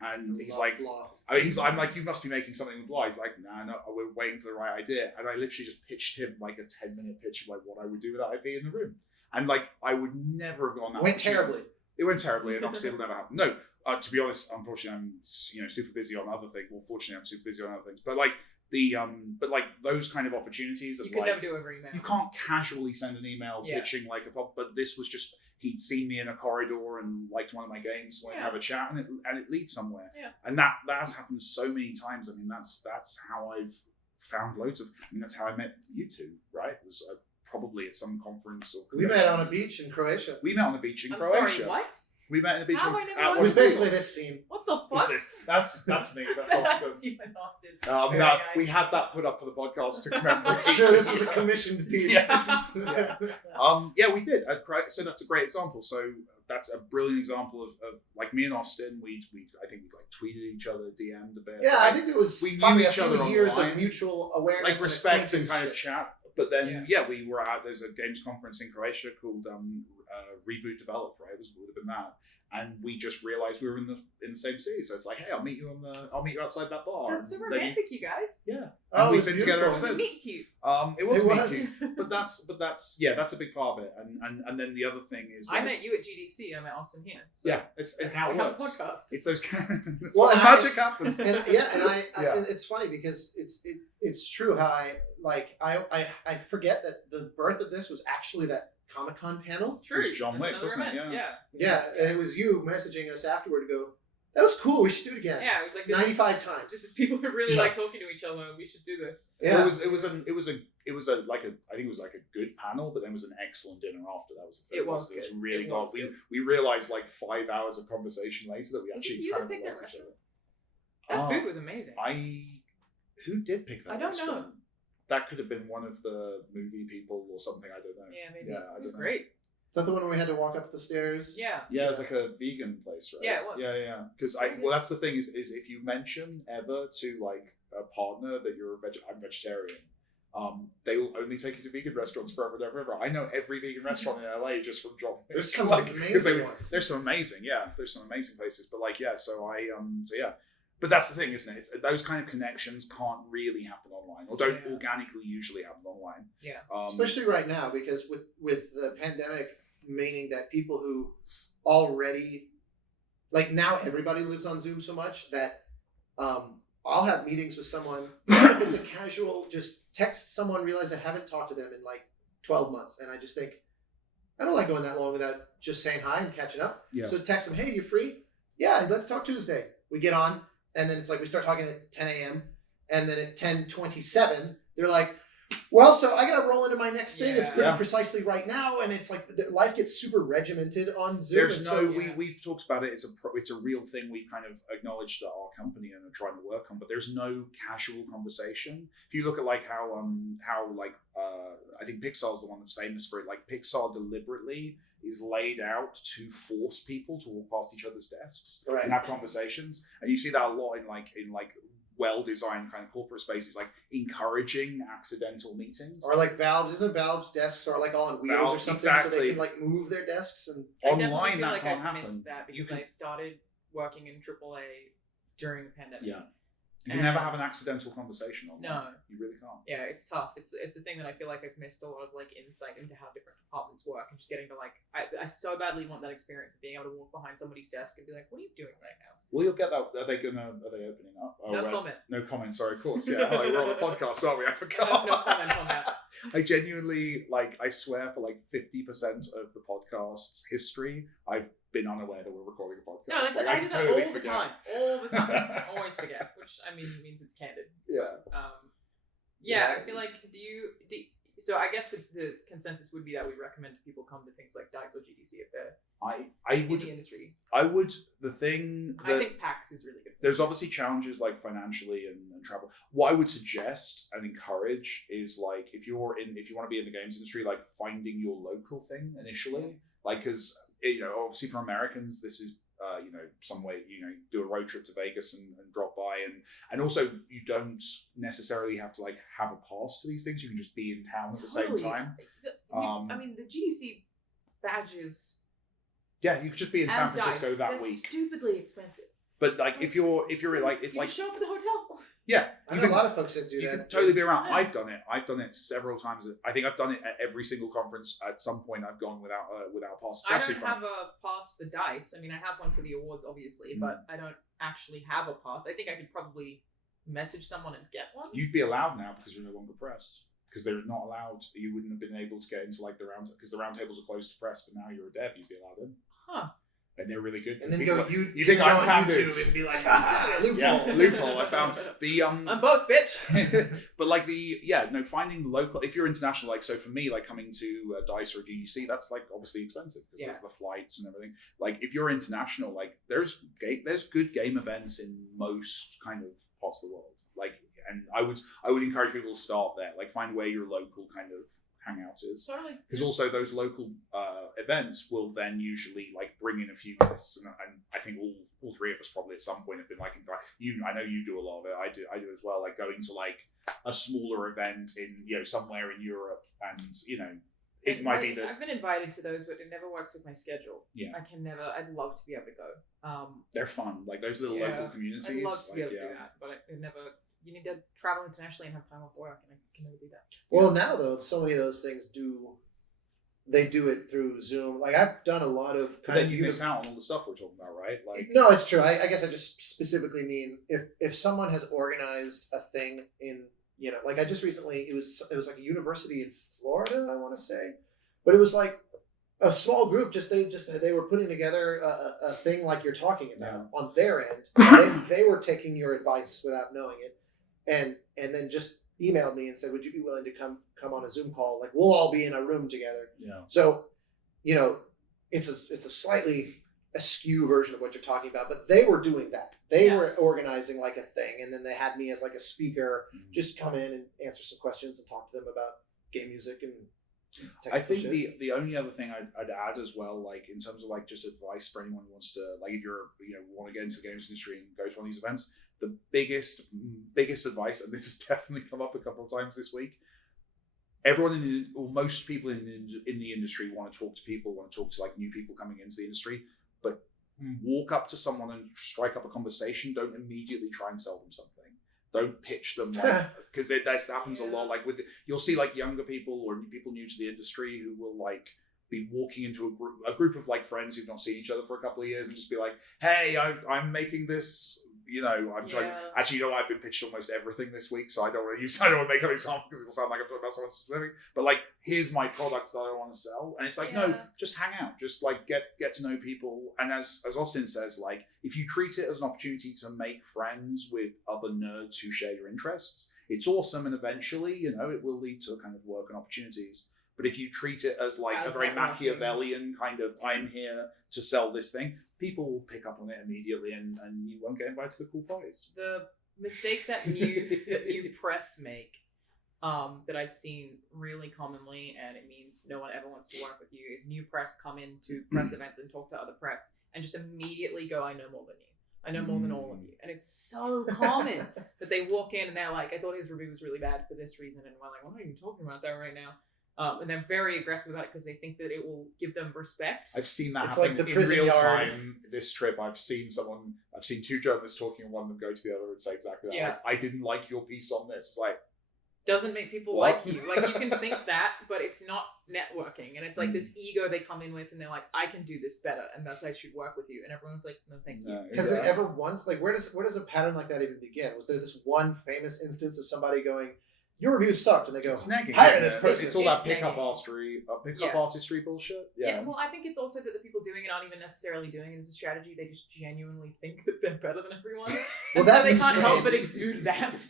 And he's like, blah. I'm like, "You must be making something with blah." He's like, "Nah, no, we're waiting for the right idea." And I literally just pitched him like a 10-minute pitch of like what I would do with that IP in the room. And like, I would never have gone that. Went terribly. It went terribly, and obviously it'll never happen. No, to be honest, unfortunately, I'm super busy on other things. Well, fortunately, I'm super busy on other things. But like but like those kind of opportunities of You could like, never do over email. you can't casually send an email pitching like a pop. But this was just, he'd seen me in a corridor and liked one of my games, wanted to have a chat, and it leads somewhere. Yeah. And that has happened so many times. I mean, that's how I've found loads of. I mean, that's how I met you two, right? It was probably at some conference or We met on a beach in Croatia. We met on a beach in I'm Croatia. sorry, what? We met in a beach. How have I never It known was this? basically this scene. What the What's fuck? this? That's me. That's Austin. That's you and Austin. No, Very we nice. had that put up for the podcast to commemorate. I'm sure this was a commissioned piece. Yes. Yeah, we did. So that's a great example. So that's a brilliant example of like me and Austin. I think we like tweeted each other, DM'd a bit. Yeah, like, I think it was we knew probably each a few other years online, of mutual awareness, like respect and acquaintance kind of shit. chat. But then we were at, there's a games conference in Croatia called Reboot Develop, right? It would have been that. And we just realized we were in the same city, so it's like, hey, I'll meet you outside that bar. That's so And then- romantic, you guys. Yeah, Oh, and it we've was been together ever beautiful. since. Meet cute. It was It meet was. cute, but that's that's a big part of it. And then the other thing is, I met you at GDC. I met Austin here. So yeah, it's how it we have a works. podcast. It's those it's Well, what and magic happens. And I Yeah. it's funny because it's true how I forget that the birth of this was actually that Comic-Con panel. True. It was John That's Wick, another wasn't it? event. Yeah, and it was you messaging us afterward to go, that was cool, we should do it again. Yeah, it was like this 95 is, times. This is people who really like talking to each other. We should do this. Yeah. Well, it was a like a I think it was like a good panel, but then it was an excellent dinner after. That was the thing. It was good. really It good. was good. We realized like 5 hours of conversation later that we Was it actually you kind that of picked that liked each restaurant? other. That food was amazing. Who did pick that? I don't restaurant? know. That could have been one of the movie people or something. I don't know. Yeah, maybe. Yeah, It I was don't know. great. Is that the one where we had to walk up the stairs? Yeah. Yeah, it's like a vegan place, right? Yeah, it was. Yeah. Because that's the thing is if you mention ever to like a partner that you're I'm vegetarian, they will only take you to vegan restaurants forever and ever and ever. I know every vegan restaurant in LA just from John. There's some like, 'cause amazing ones. There's some amazing, there's some amazing places. But like, But that's the thing, isn't it? It's, those kind of connections can't really happen online, or don't organically usually happen online. Yeah. Especially right now, because with the pandemic, meaning that people who already, like now everybody lives on Zoom so much that I'll have meetings with someone, even if it's a casual, just text someone, realize I haven't talked to them in like 12 months. And I just think, I don't like going that long without just saying hi and catching up. Yeah. So text them, hey, you free? Yeah, let's talk Tuesday. We get on, and then it's like we start talking at 10 a.m. And then at 10:27, they're like, well, so I got to roll into my next thing. It's pretty precisely right now. And it's like life gets super regimented on Zoom. There's no, we've talked about it. It's a real thing we've kind of acknowledged at our company and are trying to work on, but there's no casual conversation. If you look at like how I think Pixar's the one that's famous for it. Like Pixar deliberately is laid out to force people to walk past each other's desks and have conversations. And you see that a lot in well-designed kind of corporate spaces, like encouraging accidental meetings. Or like Valve's desks are like all on wheels or something, so they can like move their desks. And online, I that can't happen. Missed that because I started working in AAA during the pandemic. Yeah. You can never have an accidental conversation online. No. You really can't. Yeah, it's tough. It's a thing that I feel like I've missed a lot of like insight into how different departments work, and just getting to like I so badly want that experience of being able to walk behind somebody's desk and be like, what are you doing right now? Well, you'll get that. Are they opening up? Oh, No comment. No comment. Sorry, of course. Yeah, we're on the podcast, aren't we? I forgot. No comment on that. I genuinely, I swear for 50% of the podcast's history, I've been unaware that we're recording a podcast. No, that's, I do that totally all the forget. time. All the time. I always forget, which I mean means it's candid. Yeah. I feel like so I guess the consensus would be that we recommend people come to things like DICE or GDC if they're in the industry. I think PAX is really good. There's obviously challenges like financially and travel. What I would suggest and encourage is if you want to be in the games industry, finding your local thing initially, because obviously for Americans, this is some way do a road trip to Vegas and drop by, and also you don't necessarily have to like have a pass to these things. You can just be in town at the same time. I mean, the GDC badges. Yeah, you could just be in San Francisco that they're week. Stupidly expensive. But like if you're like you just show up at the hotel. Yeah, I know a lot of folks that do you that. can totally be around. Yeah. I've done it several times. I think I've done it at every single conference. At some point, I've gone without a pass. It's I absolutely don't fun. have a pass for DICE. I mean, I have one for the awards, obviously, but I don't actually have a pass. I think I could probably message someone and get one. You'd be allowed now because you're no longer press. Because they're not allowed. You wouldn't have been able to get into like the round because the round tables are closed to press. But now you're a dev, you'd be allowed in. Huh. And they're really good. And then you think I'm on counted? YouTube and be like, loophole. Yeah, loophole. I found the I'm both, bitch. but like finding the local. If you're international, like so for me, like coming to DICE or GDC, that's like obviously expensive because there's the flights and everything. Like if you're international, like there's good game events in most kind of parts of the world. Like, and I would encourage people to start there. Like find where your local kind of hangout is, because also those local events will then usually like bring in a few guests, and I think all three of us probably at some point have been like, in fact, I know you do a lot of it. I do as well. Like going to like a smaller event in somewhere in Europe, and it might be that I've been invited to those, but it never works with my schedule. Yeah, I'd love to be able to go. They're fun, like those little local communities. I'd love to be able to do that, but it never. You need to travel internationally and have time off work, and I can never do that. Well, now though, so many of those things they do it through Zoom. Like I've done a lot of. But then you miss out on all the stuff we're talking about, right? Like, no, it's true. I guess I just specifically mean if someone has organized a thing in like I just recently it was like a university in Florida, I want to say, but it was like a small group. They were putting together a thing like you're talking about on their end. They were taking your advice without knowing it. And then just emailed me and said, would you be willing to come on a Zoom call? Like we'll all be in a room together. Yeah. So, it's a slightly askew version of what you're talking about, but they were doing that. They were organizing like a thing, and then they had me as like a speaker, just come in and answer some questions and talk to them about game music and I think shit. the only other thing I'd add as well, like in terms of like just advice for anyone who wants to, like if you're want to get into the games industry and go to one of these events, the biggest advice, and this has definitely come up a couple of times this week. Everyone or most people in the industry want to talk to like new people coming into the industry, but walk up to someone and strike up a conversation. Don't immediately try and sell them something. Don't pitch them because that happens a lot. Like you'll see like younger people or people new to the industry who will like be walking into a group of like friends who've not seen each other for a couple of years and just be like, "Hey, I'm making this. I'm trying." Actually, I've been pitched almost everything this week, so I don't want to make up an example because it'll sound like I'm talking about someone specific. But like, here's my product that I want to sell, and it's like, no, just hang out, just like get to know people. And as Austin says, like if you treat it as an opportunity to make friends with other nerds who share your interests, it's awesome, and eventually, it will lead to kind of work and opportunities. But if you treat it as like a very Machiavellian kind of, I'm here to sell this thing, people will pick up on it immediately, and you won't get invited to the cool parties. The mistake that new press make, that I've seen really commonly, and it means no one ever wants to work with you, is new press come into press events and talk to other press and just immediately go, I know more than you. I know more than all of you. And it's so common that they walk in and they're like, I thought his review was really bad for this reason. And we're like, what are you talking about that right now? And they're very aggressive about it because they think that it will give them respect. I've seen that It's happen like the in prison real yard. time this trip. I've seen two journalists talking and one of them go to the other and say exactly that. Yeah. Like, I didn't like your piece on this. It's like, doesn't make people What? like you. Like you can think that, but it's not networking. And it's like this ego they come in with and they're like, I can do this better and thus I should work with you. And everyone's like, no, thank you. Has it ever once, like, where does a pattern like that even begin? Was there this one famous instance of somebody going, your review sucked, and they go, it's nagging, hire isn't this it? person. It's all that It's pickup nagging. artistry bullshit. Yeah, well, I think it's also that the people doing it aren't even necessarily doing it as a strategy. They just genuinely think that they're better than everyone. Well, And so that's they can't help strange. but exude that.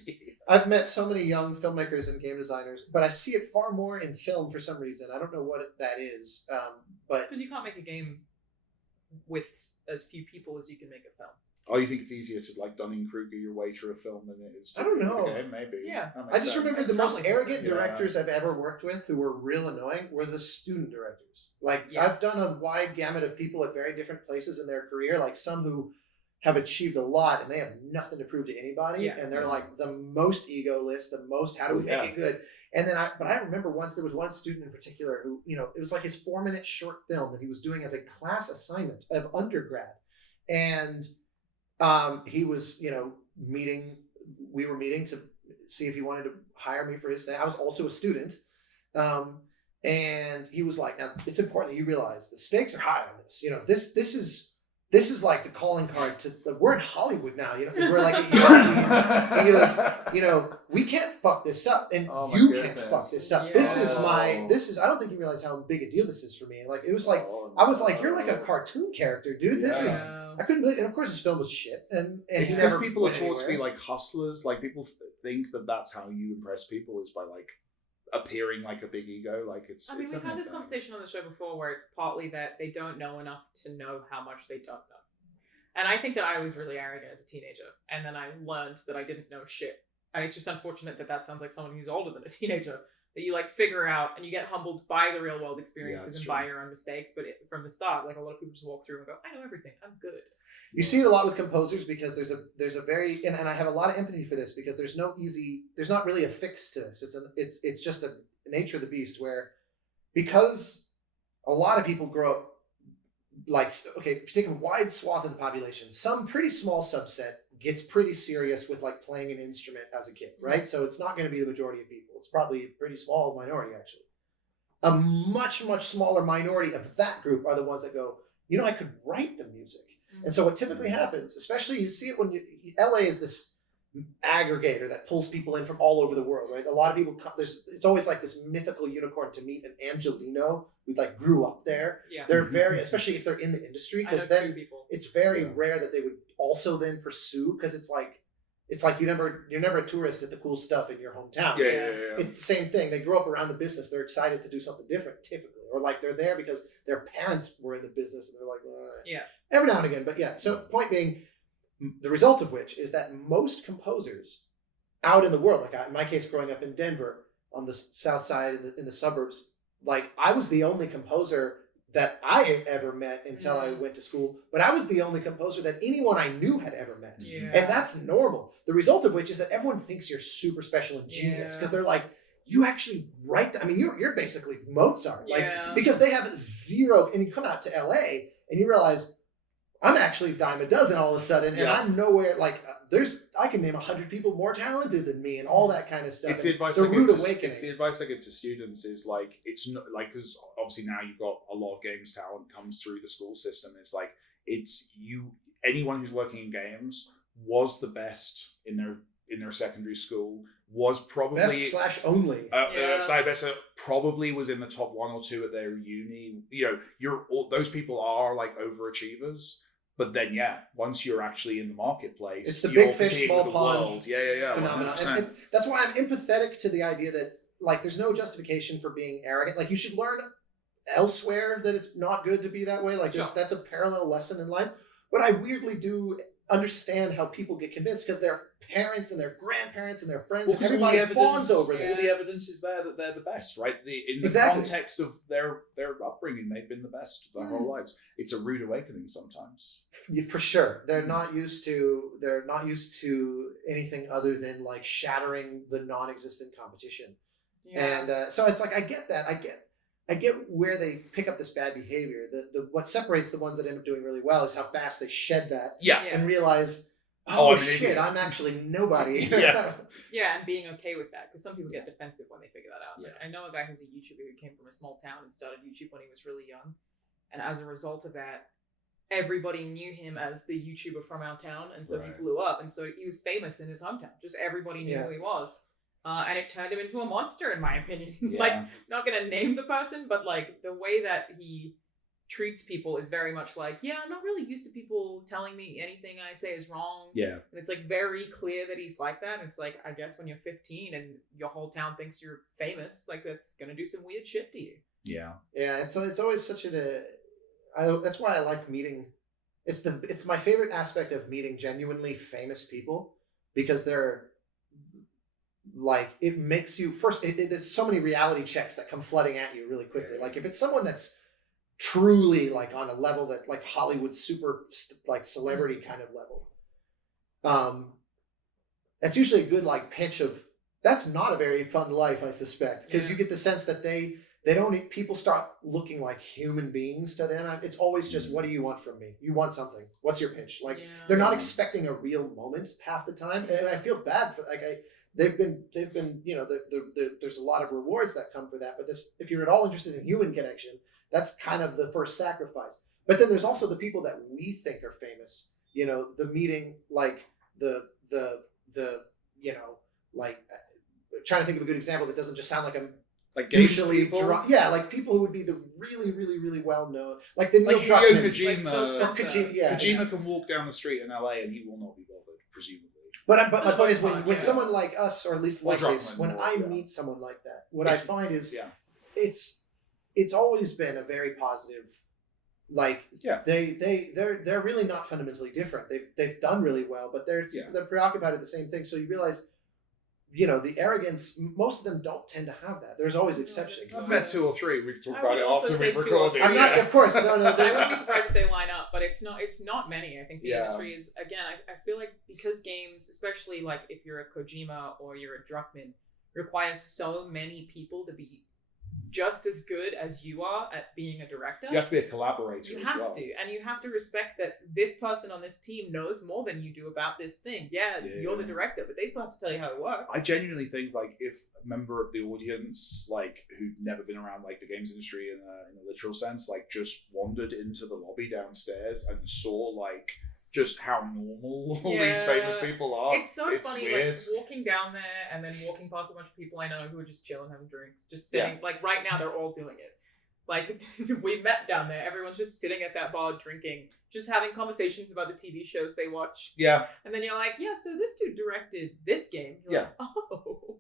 I've met so many young filmmakers and game designers, but I see it far more in film for some reason. I don't know what that is, but Because you can't make a game with as few people as you can make a film. Oh, you think it's easier to like Dunning-Kruger your way through a film than it is to I don't the know. game? Maybe. Yeah. That I makes just sense. remember the It's most not like arrogant it's- directors I've ever worked with who were real annoying were the student directors. Like, Yeah. I've done a wide gamut of people at very different places in their career, like some who have achieved a lot and they have nothing to prove to anybody. Yeah. And they're like the most egoless, the most, how do we Yeah. make it good? And then I remember once there was one student in particular who, it was like his 4-minute short film that he was doing as a class assignment of undergrad. And he was, we were meeting to see if he wanted to hire me for his thing. I was also a student. And he was like, now it's important that you realize the stakes are high on this. This is like the calling card to we're in Hollywood now. We're like at USC. And he goes, we can't fuck this up, and Oh my you goodness. can't fuck this up. Yeah. This is. I don't think you realize how big a deal this is for me. And like, it was like, I was like, you're like a cartoon character, dude. This Yeah. is. I couldn't believe, and of course his film was shit. And It's he because never people are went taught to be anywhere. like hustlers. Like people think that that's how you impress people is by like appearing like a big ego. Like it's. I mean, it's we've had something this like that. conversation on the show before where it's partly that they don't know enough to know how much they don't know. And I think that I was really arrogant as a teenager. And then I learned that I didn't know shit. And it's just unfortunate that sounds like someone who's older than a teenager. That you like figure out and you get humbled by the real world experiences that's and true. by your own mistakes. But from the start, like a lot of people just walk through and go, I know everything. I'm good. You see it a lot with composers because there's a very and I have a lot of empathy for this because there's not really a fix to this. It's just a nature of the beast where because a lot of people grow up like, okay, if you take a wide swath of the population, some pretty small subset gets pretty serious with like playing an instrument as a kid, right? So it's not going to be the majority of people. It's probably a pretty small minority actually. A much, much smaller minority of that group are the ones that go, I could write the music. And so what typically happens, especially you see it when LA is this aggregator that pulls people in from all over the world, right? A lot of people, it's always like this mythical unicorn to meet an Angelino who like grew up there. Yeah. They're very, especially if they're in the industry, I know because two then people. it's very Yeah. rare that they would also then pursue because it's like you're never a tourist at the cool stuff in your hometown. Yeah. It's the same thing. They grow up around the business. They're excited to do something different, typically, or like they're there because their parents were in the business, and they're like, Yeah. every now and again. But yeah. So point being, the result of which is that most composers out in the world, like in my case, growing up in Denver on the south side in the suburbs, like I was the only composer that I ever met until I went to school, but I was the only composer that anyone I knew had ever met. Yeah. And that's normal. The result of which is that everyone thinks you're super special and genius because they're like, you actually write. I mean, you're basically Mozart, like because they have zero. And you come out to LA and you realize I'm actually a dime a dozen all of a sudden, and I'm nowhere. Like I can name 100 people more talented than me, and all that kind of stuff. It's the advice the I give rude to, awakening. it's the advice I give to students is like it's not like because obviously now you've got a lot of games talent comes through the school system. It's like anyone who's working in games was the best in their secondary school, was probably best/only. Cybessa probably was in the top 1 or 2 at their uni. Those people are like overachievers. But then, once you're actually in the marketplace, it's the you're big fish, competing small with the pond world. Yeah, phenomenon. 100%. And that's why I'm empathetic to the idea that like there's no justification for being arrogant. Like you should learn elsewhere that it's not good to be that way. Like that's a parallel lesson in life. But I weirdly do understand how people get convinced because their parents and their grandparents and their friends and everybody fawns over them. All the evidence is there that they're the best, right? In the context of their upbringing, they've been the best their whole lives. It's a rude awakening sometimes. Yeah, for sure. They're not used to anything other than like shattering the non-existent competition. Yeah. And so it's like I get that. I get where they pick up this bad behavior. The what separates the ones that end up doing really well is how fast they shed that and realize, shit, I'm actually nobody. Yeah, and being okay with that, because some people get defensive when they figure that out. Like, I know a guy who's a YouTuber who came from a small town and started YouTube when he was really young, and as a result of that, everybody knew him as the YouTuber from our town, and so he blew up, and so he was famous in his hometown. Just everybody knew who he was. And it turned him into a monster, in my opinion. Like, not gonna name the person, but like the way that he treats people is very much like, I'm not really used to people telling me anything I say is wrong. Yeah. And it's like very clear that he's like that. It's like, I guess when you're 15 and your whole town thinks you're famous, like that's gonna do some weird shit to you. Yeah. Yeah, and so it's always such that's why I like meeting it's my favorite aspect of meeting genuinely famous people, because they're like, it makes you first. There's so many reality checks that come flooding at you really quickly. Like if it's someone that's truly like on a level that like Hollywood super like celebrity kind of level, that's usually a good like pitch of that's not a very fun life, I suspect, because you get the sense that they don't, people start looking like human beings to them. It's always just, what do you want from me? You want something. What's your pitch? Like they're not expecting a real moment half the time, and I feel bad for like they've been you know there's a lot of rewards that come for that, but this, if you're at all interested in human connection, that's kind of the first sacrifice. But then there's also the people that we think are famous, you know, the meeting, like the you know, like trying to think of a good example that doesn't just sound like like games usually people, like people who would be the really well known, like the Neil like Druckmann, Kojima can walk down the street in LA and he will not be bothered, presumably. But my point is, when someone like us, or at least like this, when I yeah. meet someone like that, what I find is it's always been a very positive. Like they're really not fundamentally different. They've done really well, but they're preoccupied with the same thing. So you realize, you know, the arrogance, most of them don't tend to have that. There's always exceptions. I've met 2 or 3. We can talk about it after we've recorded. I'm not, of course, no. I wouldn't be surprised if they line up, but it's not many. I think the industry is, again, I feel like because games, especially like if you're a Kojima or you're a Druckmann, requires so many people to be just as good as you are at being a director. You have to be a collaborator as well. And you have to respect that this person on this team knows more than you do about this thing. You're the director, but they still have to tell you how it works. I genuinely think, like, if a member of the audience, like, who'd never been around, like, the games industry in a literal sense, like, just wandered into the lobby downstairs and saw, like, just how normal all these famous people are. It's so funny, weird. like, walking down there and then walking past a bunch of people I know who are just chilling, having drinks, just sitting. Like, right now, they're all doing it. Like, we met down there. Everyone's just sitting at that bar drinking, just having conversations about the TV shows they watch. Yeah. And then you're like, so this dude directed this game. You're like, oh.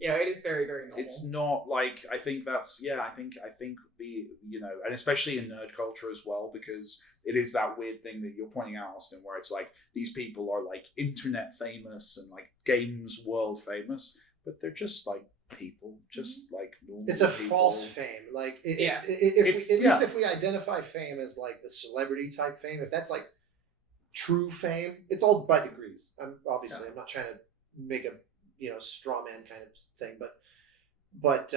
Yeah, it is very, very normal. It's not like, I think that's, I think the, you know, and especially in nerd culture as well, because it is that weird thing that you're pointing out, Austin, where it's like, these people are like internet famous and like games world famous, but they're just like people, just like normal It's a people. false fame. Like, if we identify fame as like the celebrity type fame, if that's like true fame, it's all by degrees. I'm not trying to make a, you know, straw man kind of thing, but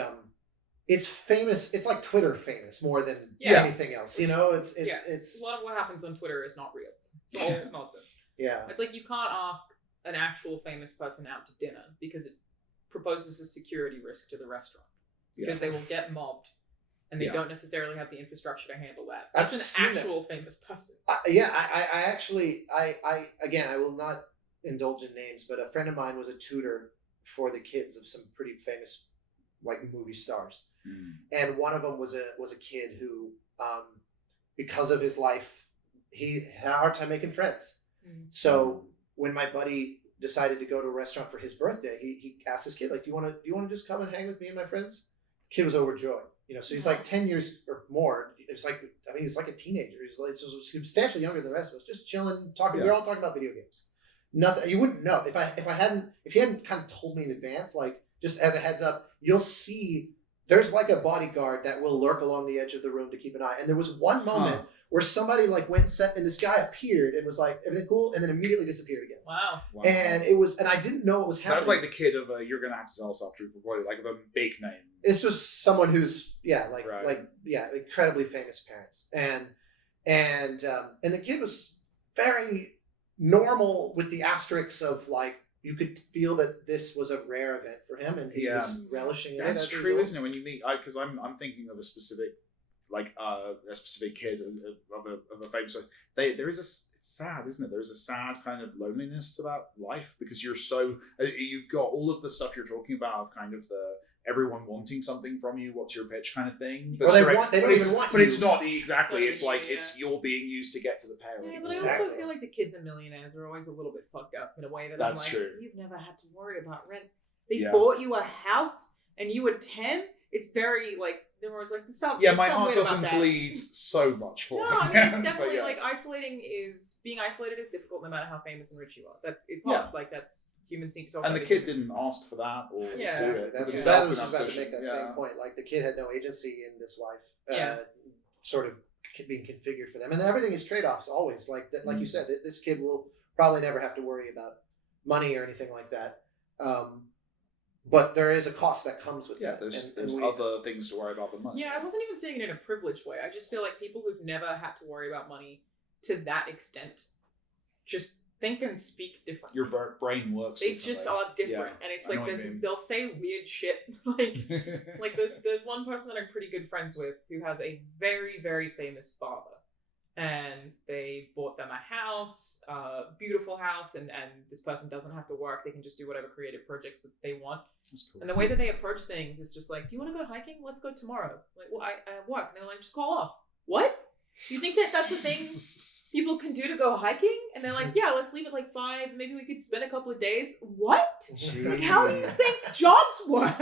it's famous. It's like Twitter famous more than anything else. You know, it's a lot of what happens on Twitter is not real. It's all nonsense. Yeah, it's like you can't ask an actual famous person out to dinner because it proposes a security risk to the restaurant because they will get mobbed. And they don't necessarily have the infrastructure to handle that. That's an actual famous person. I actually, again, I will not indulge in names, but a friend of mine was a tutor for the kids of some pretty famous like movie stars, and one of them was a kid who, because of his life, he had a hard time making friends. So when my buddy decided to go to a restaurant for his birthday, he asked his kid, like, do you want to just come and hang with me and my friends? The kid was overjoyed. You know, so he's like 10 years or more. It's like, I mean, he's like a teenager. He's like substantially younger than the rest of us, just chilling, talking. We're all talking about video games. Nothing. You wouldn't know if he hadn't kind of told me in advance, like, just as a heads up, you'll see there's like a bodyguard that will lurk along the edge of the room to keep an eye. And there was one moment where somebody like went and set, and this guy appeared and was like, everything cool, and then immediately disappeared again. Wow. And I didn't know it was happening. Sounds like the kid of you're gonna have to tell us after recording, like the big name. This was someone who's incredibly famous parents, and the kid was very normal with the asterisks of like, you could feel that this was a rare event for him, and he was relishing it. That's true, isn't it? When you meet, because I'm thinking of a specific, like a specific kid of a famous. It's sad, isn't it? There is a sad kind of loneliness to that life because you've got all of the stuff you're talking about of kind of the everyone wanting something from you. What's your pitch kind of thing? Well, they don't even want you. But it's not exactly. It's like it's you're being used to get to the parent. Yeah, but I also feel like the kids of millionaires are always a little bit fucked up in a way that that's I'm like, true. You've never had to worry about rent. They bought you a house and you were 10. It's very like they're always like, my heart doesn't bleed so much for No, them. I mean, it's definitely But like being isolated is difficult no matter how famous and rich you are. It's hard. Like that's humans need to talk. And about the kid humans. didn't ask for that or do Yeah. it. That's Put I themselves was in just that about to make position. that same point. Like the kid had no agency in this life, Yeah. sort of being configured for them, and everything is trade-offs always. Like that, like you said, this kid will probably never have to worry about money or anything like that. But there is a cost that comes with that. There's and other things to worry about than money. Yeah, I wasn't even saying it in a privileged way. I just feel like people who've never had to worry about money to that extent just think and speak differently. Your brain works. They just are different, and it's like they'll say weird shit. like there's one person that I'm pretty good friends with who has a very, very famous father, and they bought them a house, beautiful house, and this person doesn't have to work. They can just do whatever creative projects that they want. That's cool. And the way that they approach things is just like, do you want to go hiking? Let's go tomorrow. Like, well, I have work. And they're like, just call off. What? Do you think that that's a thing people can do to go hiking? And they're like, yeah, let's leave at like 5. Maybe we could spend a couple of days. What? Like, how do you think jobs work?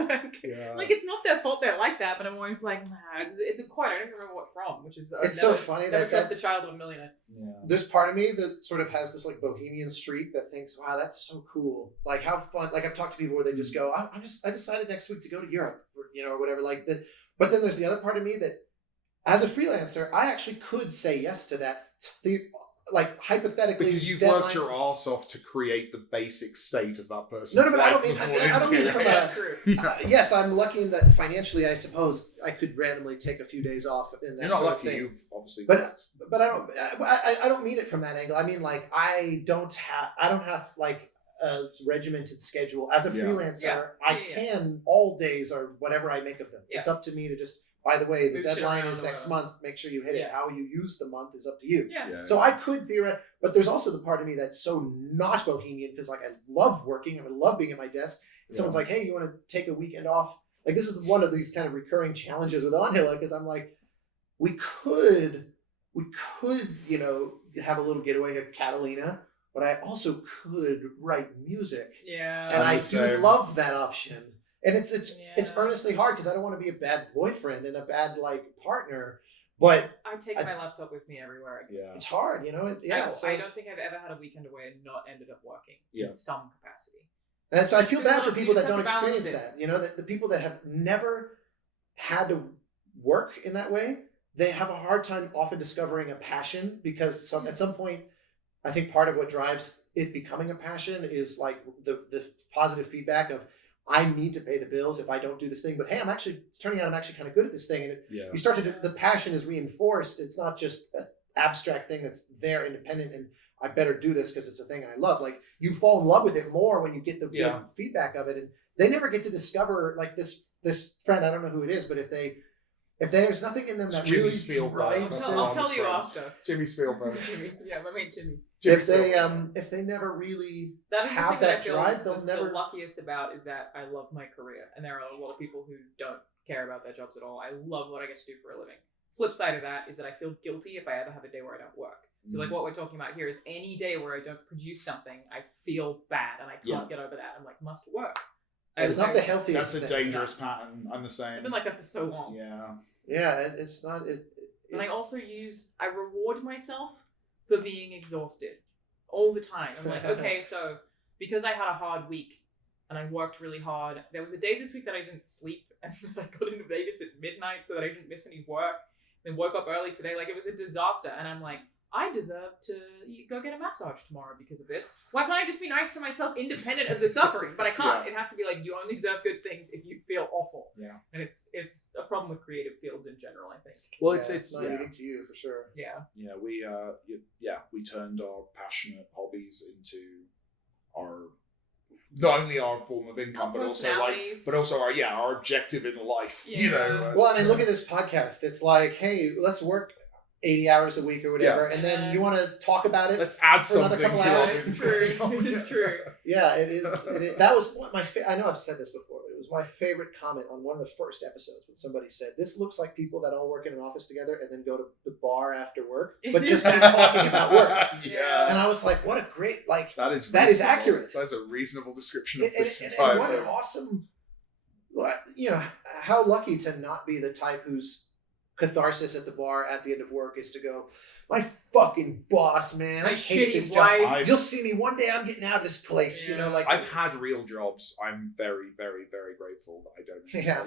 Yeah. Like, it's not their fault they're like that, but I'm always like, nah, it's a quote. I don't even remember what from, which is it's so funny never that trust that's a child of a millionaire. Yeah. there's part of me that sort of has this like bohemian streak that thinks, wow, that's so cool. Like how fun. Like I've talked to people where they just go, I decided next week to go to Europe, or whatever. Like that. But then there's the other part of me that, as a freelancer, I actually could say yes to that. Like hypothetically, Because you've worked your arse off to create the basic state of that person's No, but I life don't mean before from it's- a. Yes, I'm lucky in that financially, I suppose I could randomly take a few days off. In that You're not sort lucky. of thing. You've obviously. But I don't mean it from that angle. I mean like I don't have like a regimented schedule as a Yeah. freelancer. Yeah. I Yeah. can all days or whatever I make of them. Yeah. It's up to me to just. By the way, the Move shit deadline around is or next whatever. month. Make sure you hit it. Yeah. How you use the month is up to you. Yeah. Yeah. So I could theoretically, but there's also the part of me that's so not bohemian because like I love working and I love being at my desk. And someone's like, hey, you want to take a weekend off? Like this is one of these kind of recurring challenges with Alanah because I'm like, we could, have a little getaway to Catalina, but I also could write music. Yeah. And I Same. do love that option. And it's Yeah. earnestly hard because I don't want to be a bad boyfriend and a bad like partner, but I take my laptop with me everywhere I go. Yeah. it's hard, I don't think I've ever had a weekend away and not ended up working Yeah. in some capacity. And so I feel bad for You people just that have don't to balance experience it. that. You know, that the people that have never had to work in that way, they have a hard time often discovering a passion because at some point, I think part of what drives it becoming a passion is like the positive feedback of I need to pay the bills if I don't do this thing. But hey, it's turning out I'm actually kind of good at this thing. And you start to the passion is reinforced. It's not just an abstract thing that's there independent and I better do this because it's a thing I love. Like you fall in love with it more when you get the good feedback of it. And they never get to discover like this friend, I don't know who it is, but if there's nothing in them that Jimmy really Spielberg. drives I'll them, tell you after. Jimmy Spielberg. Jimmy. Yeah, my mate Jimmy's. if they never really That is have the thing that I feel drive, they'll that's never. the luckiest about is that I love my career, and there are a lot of people who don't care about their jobs at all. I love what I get to do for a living. Flip side of that is that I feel guilty if I ever have a day where I don't work. So like what we're talking about here is any day where I don't produce something, I feel bad and I can't get over that. I'm like, must work. It's not the healthiest. That's a thing. dangerous pattern. I'm the same. I've been like that for so long. Yeah. Yeah, it's not. And I also I reward myself for being exhausted all the time. I'm like, okay, so because I had a hard week and I worked really hard, there was a day this week that I didn't sleep and I got into Vegas at midnight so that I didn't miss any work. Then woke up early today. Like it was a disaster. And I'm like, I deserve to go get a massage tomorrow because of this. Why can't I just be nice to myself independent of the suffering? But I can't. It has to be like, you only deserve good things if you feel awful. Yeah. And it's a problem with creative fields in general, I think. Well, it's it's not unique to you for sure. Yeah. Yeah, we turned our passionate hobbies into our not only our form of income, but also our objective in life. Yeah. You know. Well, I mean, look at this podcast. It's like, hey, let's work 80 hours a week or whatever, and then you want to talk about it. Let's add for another something couple to hours. us. It's true. It is true. Yeah, it is. That was my. I know I've said this before, but it was my favorite comment on one of the first episodes when somebody said, "This looks like people that all work in an office together and then go to the bar after work, but just keep talking about work." Yeah. And I was like, "What a great That is accurate. That's a reasonable description of And this entire what an thing. awesome, how lucky to not be the type whose catharsis at the bar at the end of work is to go, my fucking boss, man, I hate this job. You'll see me one day. I'm getting out of this place. Yeah. You know, like I've had real jobs. I'm very, very, very grateful that I don't. Yeah.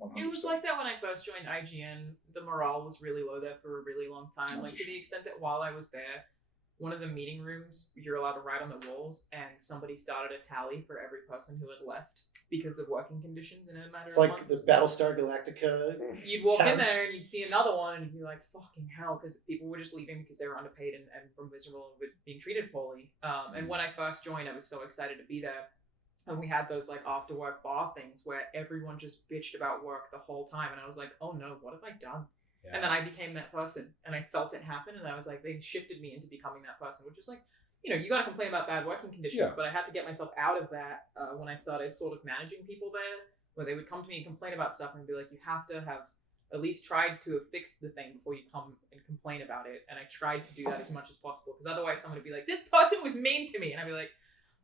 100%. It was like that when I first joined IGN. The morale was really low there for a really long time. Like to the extent that while I was there, one of the meeting rooms, you're allowed to write on the walls, and somebody started a tally for every person who had left because of working conditions in a matter it's of like months. the Battlestar Galactica. You'd walk in counts. there and you'd see another one, and you'd be like, fucking hell, because people were just leaving because they were underpaid and were miserable and were being treated poorly. And when I first joined, I was so excited to be there. And we had those like after work bar things where everyone just bitched about work the whole time. And I was like, oh no, what have I done? Yeah. And then I became that person, and I felt it happen. And I was like, they shifted me into becoming that person, which is like, you know, you got to complain about bad working conditions, but I had to get myself out of that when I started sort of managing people there, where they would come to me and complain about stuff and be like, you have to have at least tried to have fixed the thing before you come and complain about it. And I tried to do that as much as possible, because otherwise someone would be like, this person was mean to me. And I'd be like,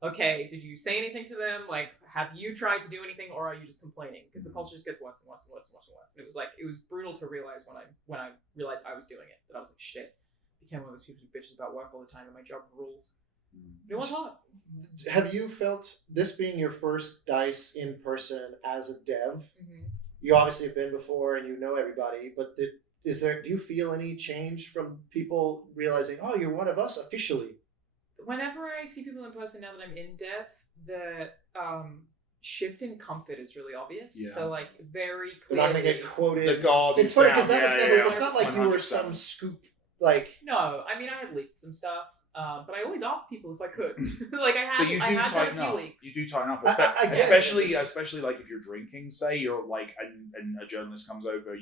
okay, did you say anything to them? Like, have you tried to do anything, or are you just complaining? Because the culture just gets worse and worse and worse and worse and worse. And it was brutal to realize when I realized I was doing it, that I was like, shit. Became one of those people who bitches about work all the time, and my job rules. It was hard. Have you felt this being your first DICE in person as a dev? Mm-hmm. You obviously have been before and you know everybody, but do you feel any change from people realizing, oh, you're one of us officially? Whenever I see people in person now that I'm in dev, the shift in comfort is really obvious. Yeah. So like very clearly, They're not going to get quoted. The guard it's is funny down. because that was never. Yeah, it's not like you were 100%. some scoop. Like no, I mean I had leaked some stuff, but I always asked people if I could. Like I had, But you do I had tighten done a few up. leaks. You do tighten up, I get especially like if you're drinking, say you're like, and a journalist comes over.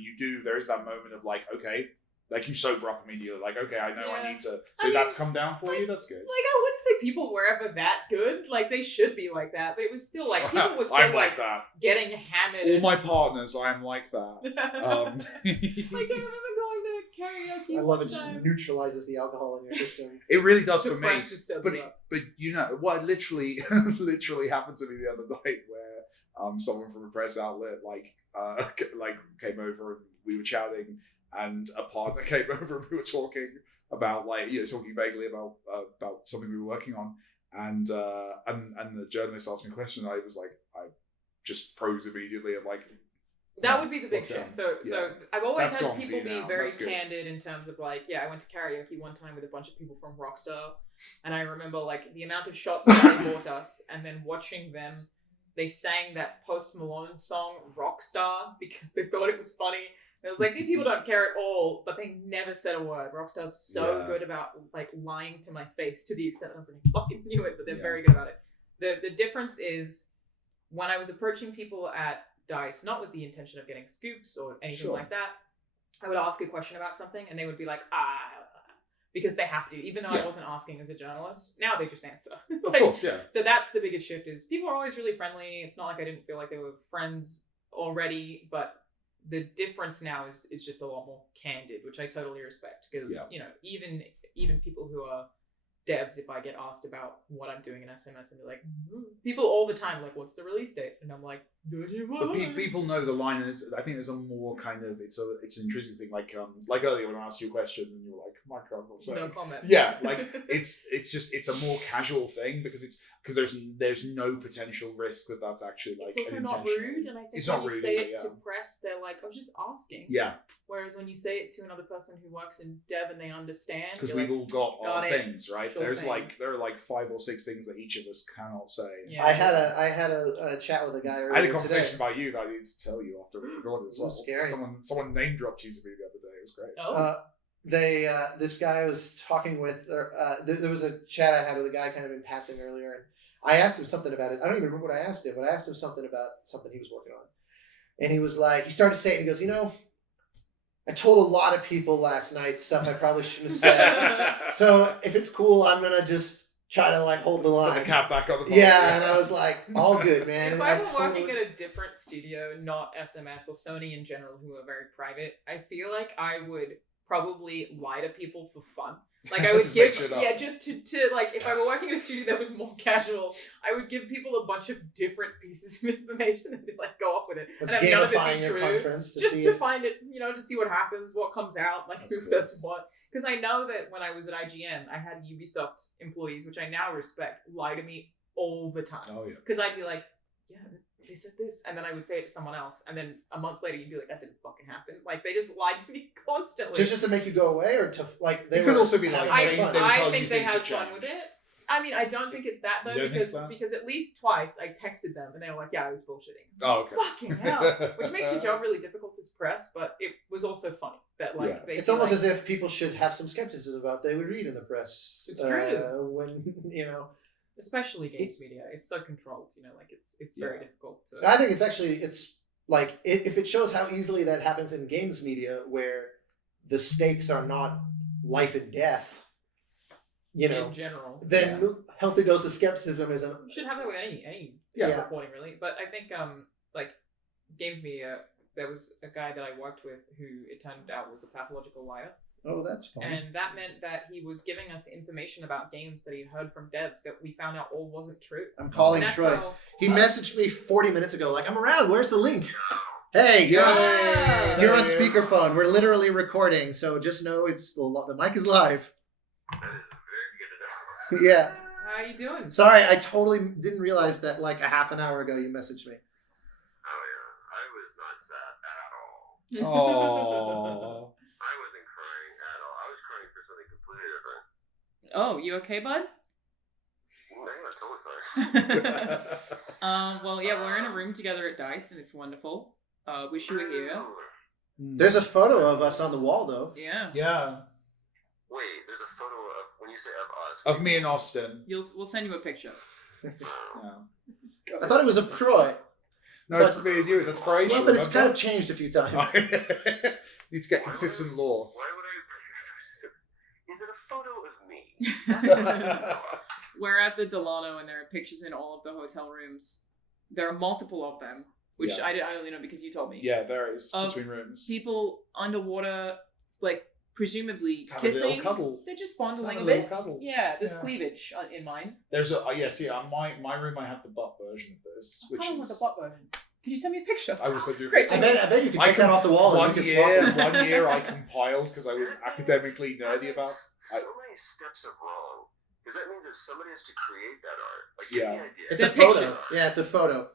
There is that moment of like, okay, like you sober up immediately. Like, okay, I know I need to. So that's come down for you. That's good. Like I wouldn't say people were ever that good. Like they should be like that, but it was still like people were still I'm like that. getting hammered. All my partners, I am like that. Like I remember going to karaoke. I love it. Just neutralizes the alcohol in your system. It really does for me. But you know what? Literally happened to me the other night where someone from a press outlet like came over and we were chatting, and a partner came over and we were talking about talking vaguely about something we were working on, and the journalist asked me a question, and I was like, I just froze immediately and like. That would be the big shit. So I've always had people be very good. candid in terms of like, yeah, I went to karaoke one time with a bunch of people from Rockstar, and I remember like the amount of shots that they bought us, and then watching them, they sang that Post Malone song Rockstar because they thought it was funny. And I was like, these people don't care at all, but they never said a word. Rockstar's so good about like lying to my face to the extent that I was like, I fucking knew it, but they're very good about it. The difference is when I was approaching people at DICE, not with the intention of getting scoops or anything like that, I would ask a question about something and they would be like, because they have to, even though I wasn't asking as a journalist. Now they just answer. Of course, yeah. So that's the biggest shift is people are always really friendly. It's not like I didn't feel like they were friends already, but the difference now is just a lot more candid, which I totally respect because, you know, even people who are devs, if I get asked about what I'm doing in SMS and they're like, people all the time like, what's the release date? And I'm like, but people know the line, and I think there's a more kind of it's an intrusive thing. Like earlier when I asked you a question and you were like, my God, what's that? No comment. Yeah, like it's a more casual thing because there's no potential risk that that's actually like it's also not rude, and I think when you say it to press, they're like, I was just asking. Yeah. Whereas when you say it to another person who works in dev and they understand, because we've all got our things, right? Sure there are like 5 or 6 things that each of us cannot say. Yeah. I had a chat with a guy earlier. I had a conversation about you that I need to tell you after we recorded as well. Scary. Someone name dropped you to me the other day. It was great. Oh. This guy was talking with. There was a chat I had with a guy kind of in passing earlier, and I asked him something about it. I don't even remember what I asked him, but I asked him something about something he was working on, and he was like, he started saying, he goes, you know, I told a lot of people last night stuff I probably shouldn't have said. So if it's cool, I'm gonna just try to like hold the line. Put the cap back on the ball. Yeah, and I was like, all good, man. If I were working at a different studio, not SMS or Sony in general, who are very private, I feel like I would probably lie to people for fun. Like I would Just make give, shit up. just to like, if I were working in a studio that was more casual, I would give people a bunch of different pieces of information and be like, go off with it. It's and have none of it gamifying be your true. conference to Just see to if... find it, to see what happens, what comes out, like That's who good. says what. Because I know that when I was at IGN, I had Ubisoft employees, which I now respect, lie to me all the time. Oh yeah. Because I'd be like, yeah, they said this. And then I would say it to someone else. And then a month later, you'd be like, that didn't fucking happen. Like, they just lied to me constantly. Just to make you go away, or to like they It could were also be like, having they fun? would tell I you think they things had that fun with changed. it. I mean, I don't think it's that, though, You don't think so? because at least twice I texted them and they were like, yeah, I was bullshitting. Oh, okay. Fucking hell. Which makes the job really difficult to suppress, but it was also funny that, like, Yeah. they It's feel almost like, as if people should have some skepticism about they would read in the press. It's true. When especially games media, it's so controlled, like, it's very Yeah. difficult to... I think it's like if it shows how easily that happens in games media, where the stakes are not life and death, in general. then healthy dose of skepticism isn't. You should have that with any Yeah. reporting, really. But I think, like, games media, there was a guy that I worked with who it turned out was a pathological liar. Oh, that's fun. And that meant that he was giving us information about games that he'd heard from devs that we found out all wasn't true. I'm calling And that's Troy. how- He messaged me 40 minutes ago, like, I'm around. Where's the link? Hey, you're on There it is. speakerphone. We're literally recording, so just know the mic is live. Yeah. How you doing? Sorry, I totally didn't realize that like a half an hour ago you messaged me. Oh yeah, I was not sad at all. Oh. I wasn't crying at all. I was crying for something completely different. Oh, you okay, bud? Yeah, totally fine. Well, yeah, we're in a room together at DICE, and it's wonderful. Wish you were here. There's a photo of us on the wall, though. Yeah. Yeah. Wait, there's a photo of when you say of us. Of me and Austin. We'll send you a picture. Yeah. I thought it was of Troy. No, it's me and you. That's Croatia. Well, but it's kind remember? of changed a few times. Need to get consistent law. Why would I? Is it a photo of me? We're at the Delano, and there are pictures in all of the hotel rooms. There are multiple of them, which Yeah. I only know because you told me. Yeah, varies Of between rooms. People underwater, like, presumably Have a little kissing. cuddle. They're just Have fondling a a little bit. cuddle. Yeah, there's Yeah. cleavage in mine. There's a my room. I have the butt version of this, which I don't want is the butt version. Can you send me a picture? I will send you. a Great. picture. I bet you can take that off the wall and One we can year, swap them. 1 year I compiled because I was academically nerdy about. So many steps of wrong. Because that means if somebody has to create that art, like Yeah. any idea. It's The a photo. pictures. Yeah, it's a photo.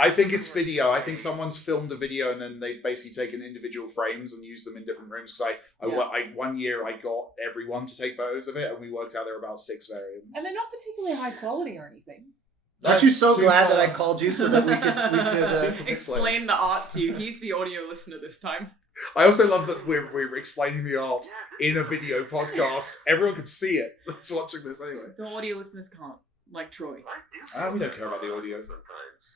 I think it's video. I think someone's filmed a video and then they've basically taken individual frames and used them in different rooms. Because I 1 year I got everyone to take photos of it, and we worked out there were about 6 variants. And they're not particularly high quality or anything. Aren't you so Super- glad that I called you so that we could Super pixelated. Explain the art to you. He's the audio listener this time. I also love that we're explaining the art in a video podcast. Everyone can see it that's watching this anyway. The audio listeners can't, like Troy. I do. We don't care about the audio. Sometimes.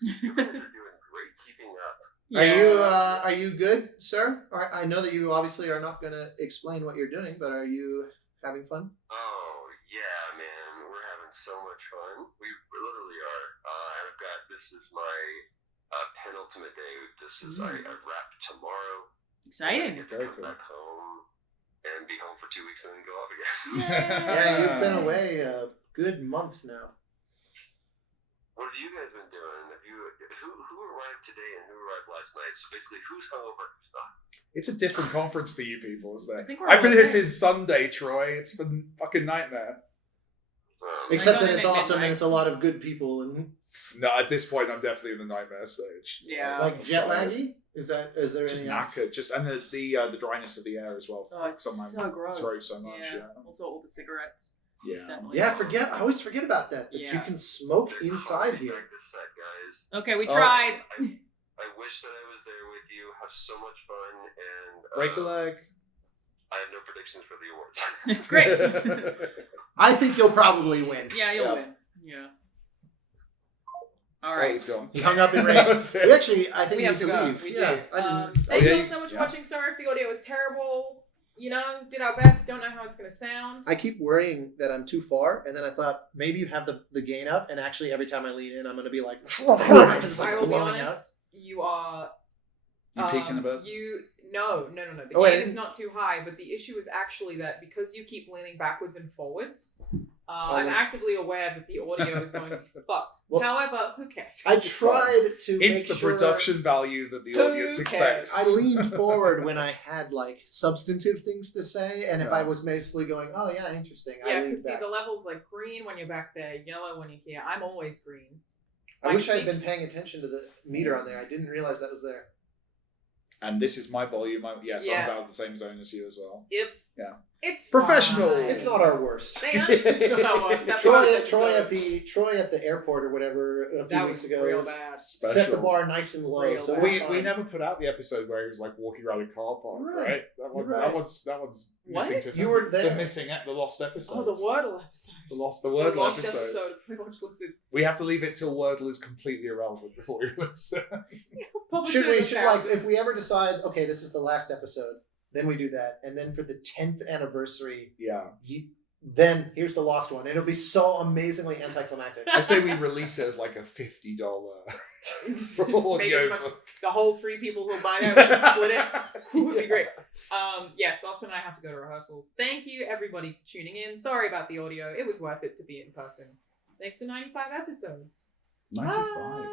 You guys are doing great keeping up. Are you good, sir? I know that you obviously are not going to explain what you're doing, but are you having fun? Oh, yeah, man. We're having so much fun. We literally are. And I've got, this is my penultimate day. This is, I wrap tomorrow. Exciting. I get to Very come cool. back home and be home for 2 weeks and then go off again. Yeah, you've been away a good month now. What have you guys been doing? Who arrived today and who arrived last night? So basically, who's hungover, who's not? It's a different conference for you people, isn't I it? think we're I've been all here okay. since Sunday, Troy. It's been fucking nightmare. Except I that know it's they make awesome and midnight. it's a lot of good people and No, at this point, I'm definitely in the nightmare stage. Yeah. like jet laggy. Is there Just anything else? knackered, and the dryness of the air as well. Oh, it's Fucks so gross. throat so much. Yeah, Also, all the cigarettes. yeah. Definitely. Yeah, I always forget about that. That you Yeah. can smoke They're inside calling here. back this set, guys. Okay, we Oh. tried. I wish that I was there with you. Have so much fun, and Break a leg. I have no predictions for the awards. It's great. I think you'll probably win. Yeah, you'll Yeah. win. Yeah. All Oh, right. he's gone. He hung up in That rage. was it. We actually, I think, We need have to to go. leave. We yeah, do. I didn't. Thank yeah, you all you- so much yeah. for watching. Sorry if the audio was terrible. Did our best. Don't know how it's going to sound. I keep worrying that I'm too far, and then I thought maybe you have the gain up, and actually every time I lean in, I'm going to be like, just like I will be blowing honest. You are. You peeking a bit? No. The Oh, wait, I gain is didn't- not too high, but the issue is actually that because you keep leaning backwards and forwards, I'm then- actively aware that the audio is going to be fucked. Well, However, who cares? I It's tried to It's make the sure production value that the Who audience cares? expects. I leaned forward when I had like substantive things to say, and if Yeah. I was mostly going, "Oh yeah, interesting," I Yeah, leaned because see, back. the level's like green when you're back there, yellow when you're here. I'm always green. I wish I had think- been paying attention to the meter on there. I didn't realize that was there. And this is my volume. Yeah. Sunval's the same zone as you as well. Yep. Yeah. It's Professional. fine. It's not our worst. They it's not our worst. That Troy, was Troy episode. at the airport or whatever a few That weeks was ago real was- bad. set the Special. bar nice and low. Real So bad. we're We fine. never put out the episode where he was like walking around a car park, Right. right? That one's You're right. that one's What? missing to You weren't there. The missing the lost episode. Oh, the Wordle episode. The lost the The Wordle lost episode. episode. Pretty much listen. We have to leave it till Wordle is completely irrelevant before we release it. Publish Should it we? in Should a like thousand. if we ever decide, okay, this is the last episode, then we do that, and then for the 10th anniversary, Yeah. then here's the lost one. It'll be so amazingly anticlimactic. I say we release it as like a $50 Just make audio as much- book. the whole 3 people who buy it, we can split it. Would be great. Yes, Austin and I have to go to rehearsals. Thank you, everybody, for tuning in. Sorry about the audio. It was worth it to be in person. Thanks for 95 episodes. 95.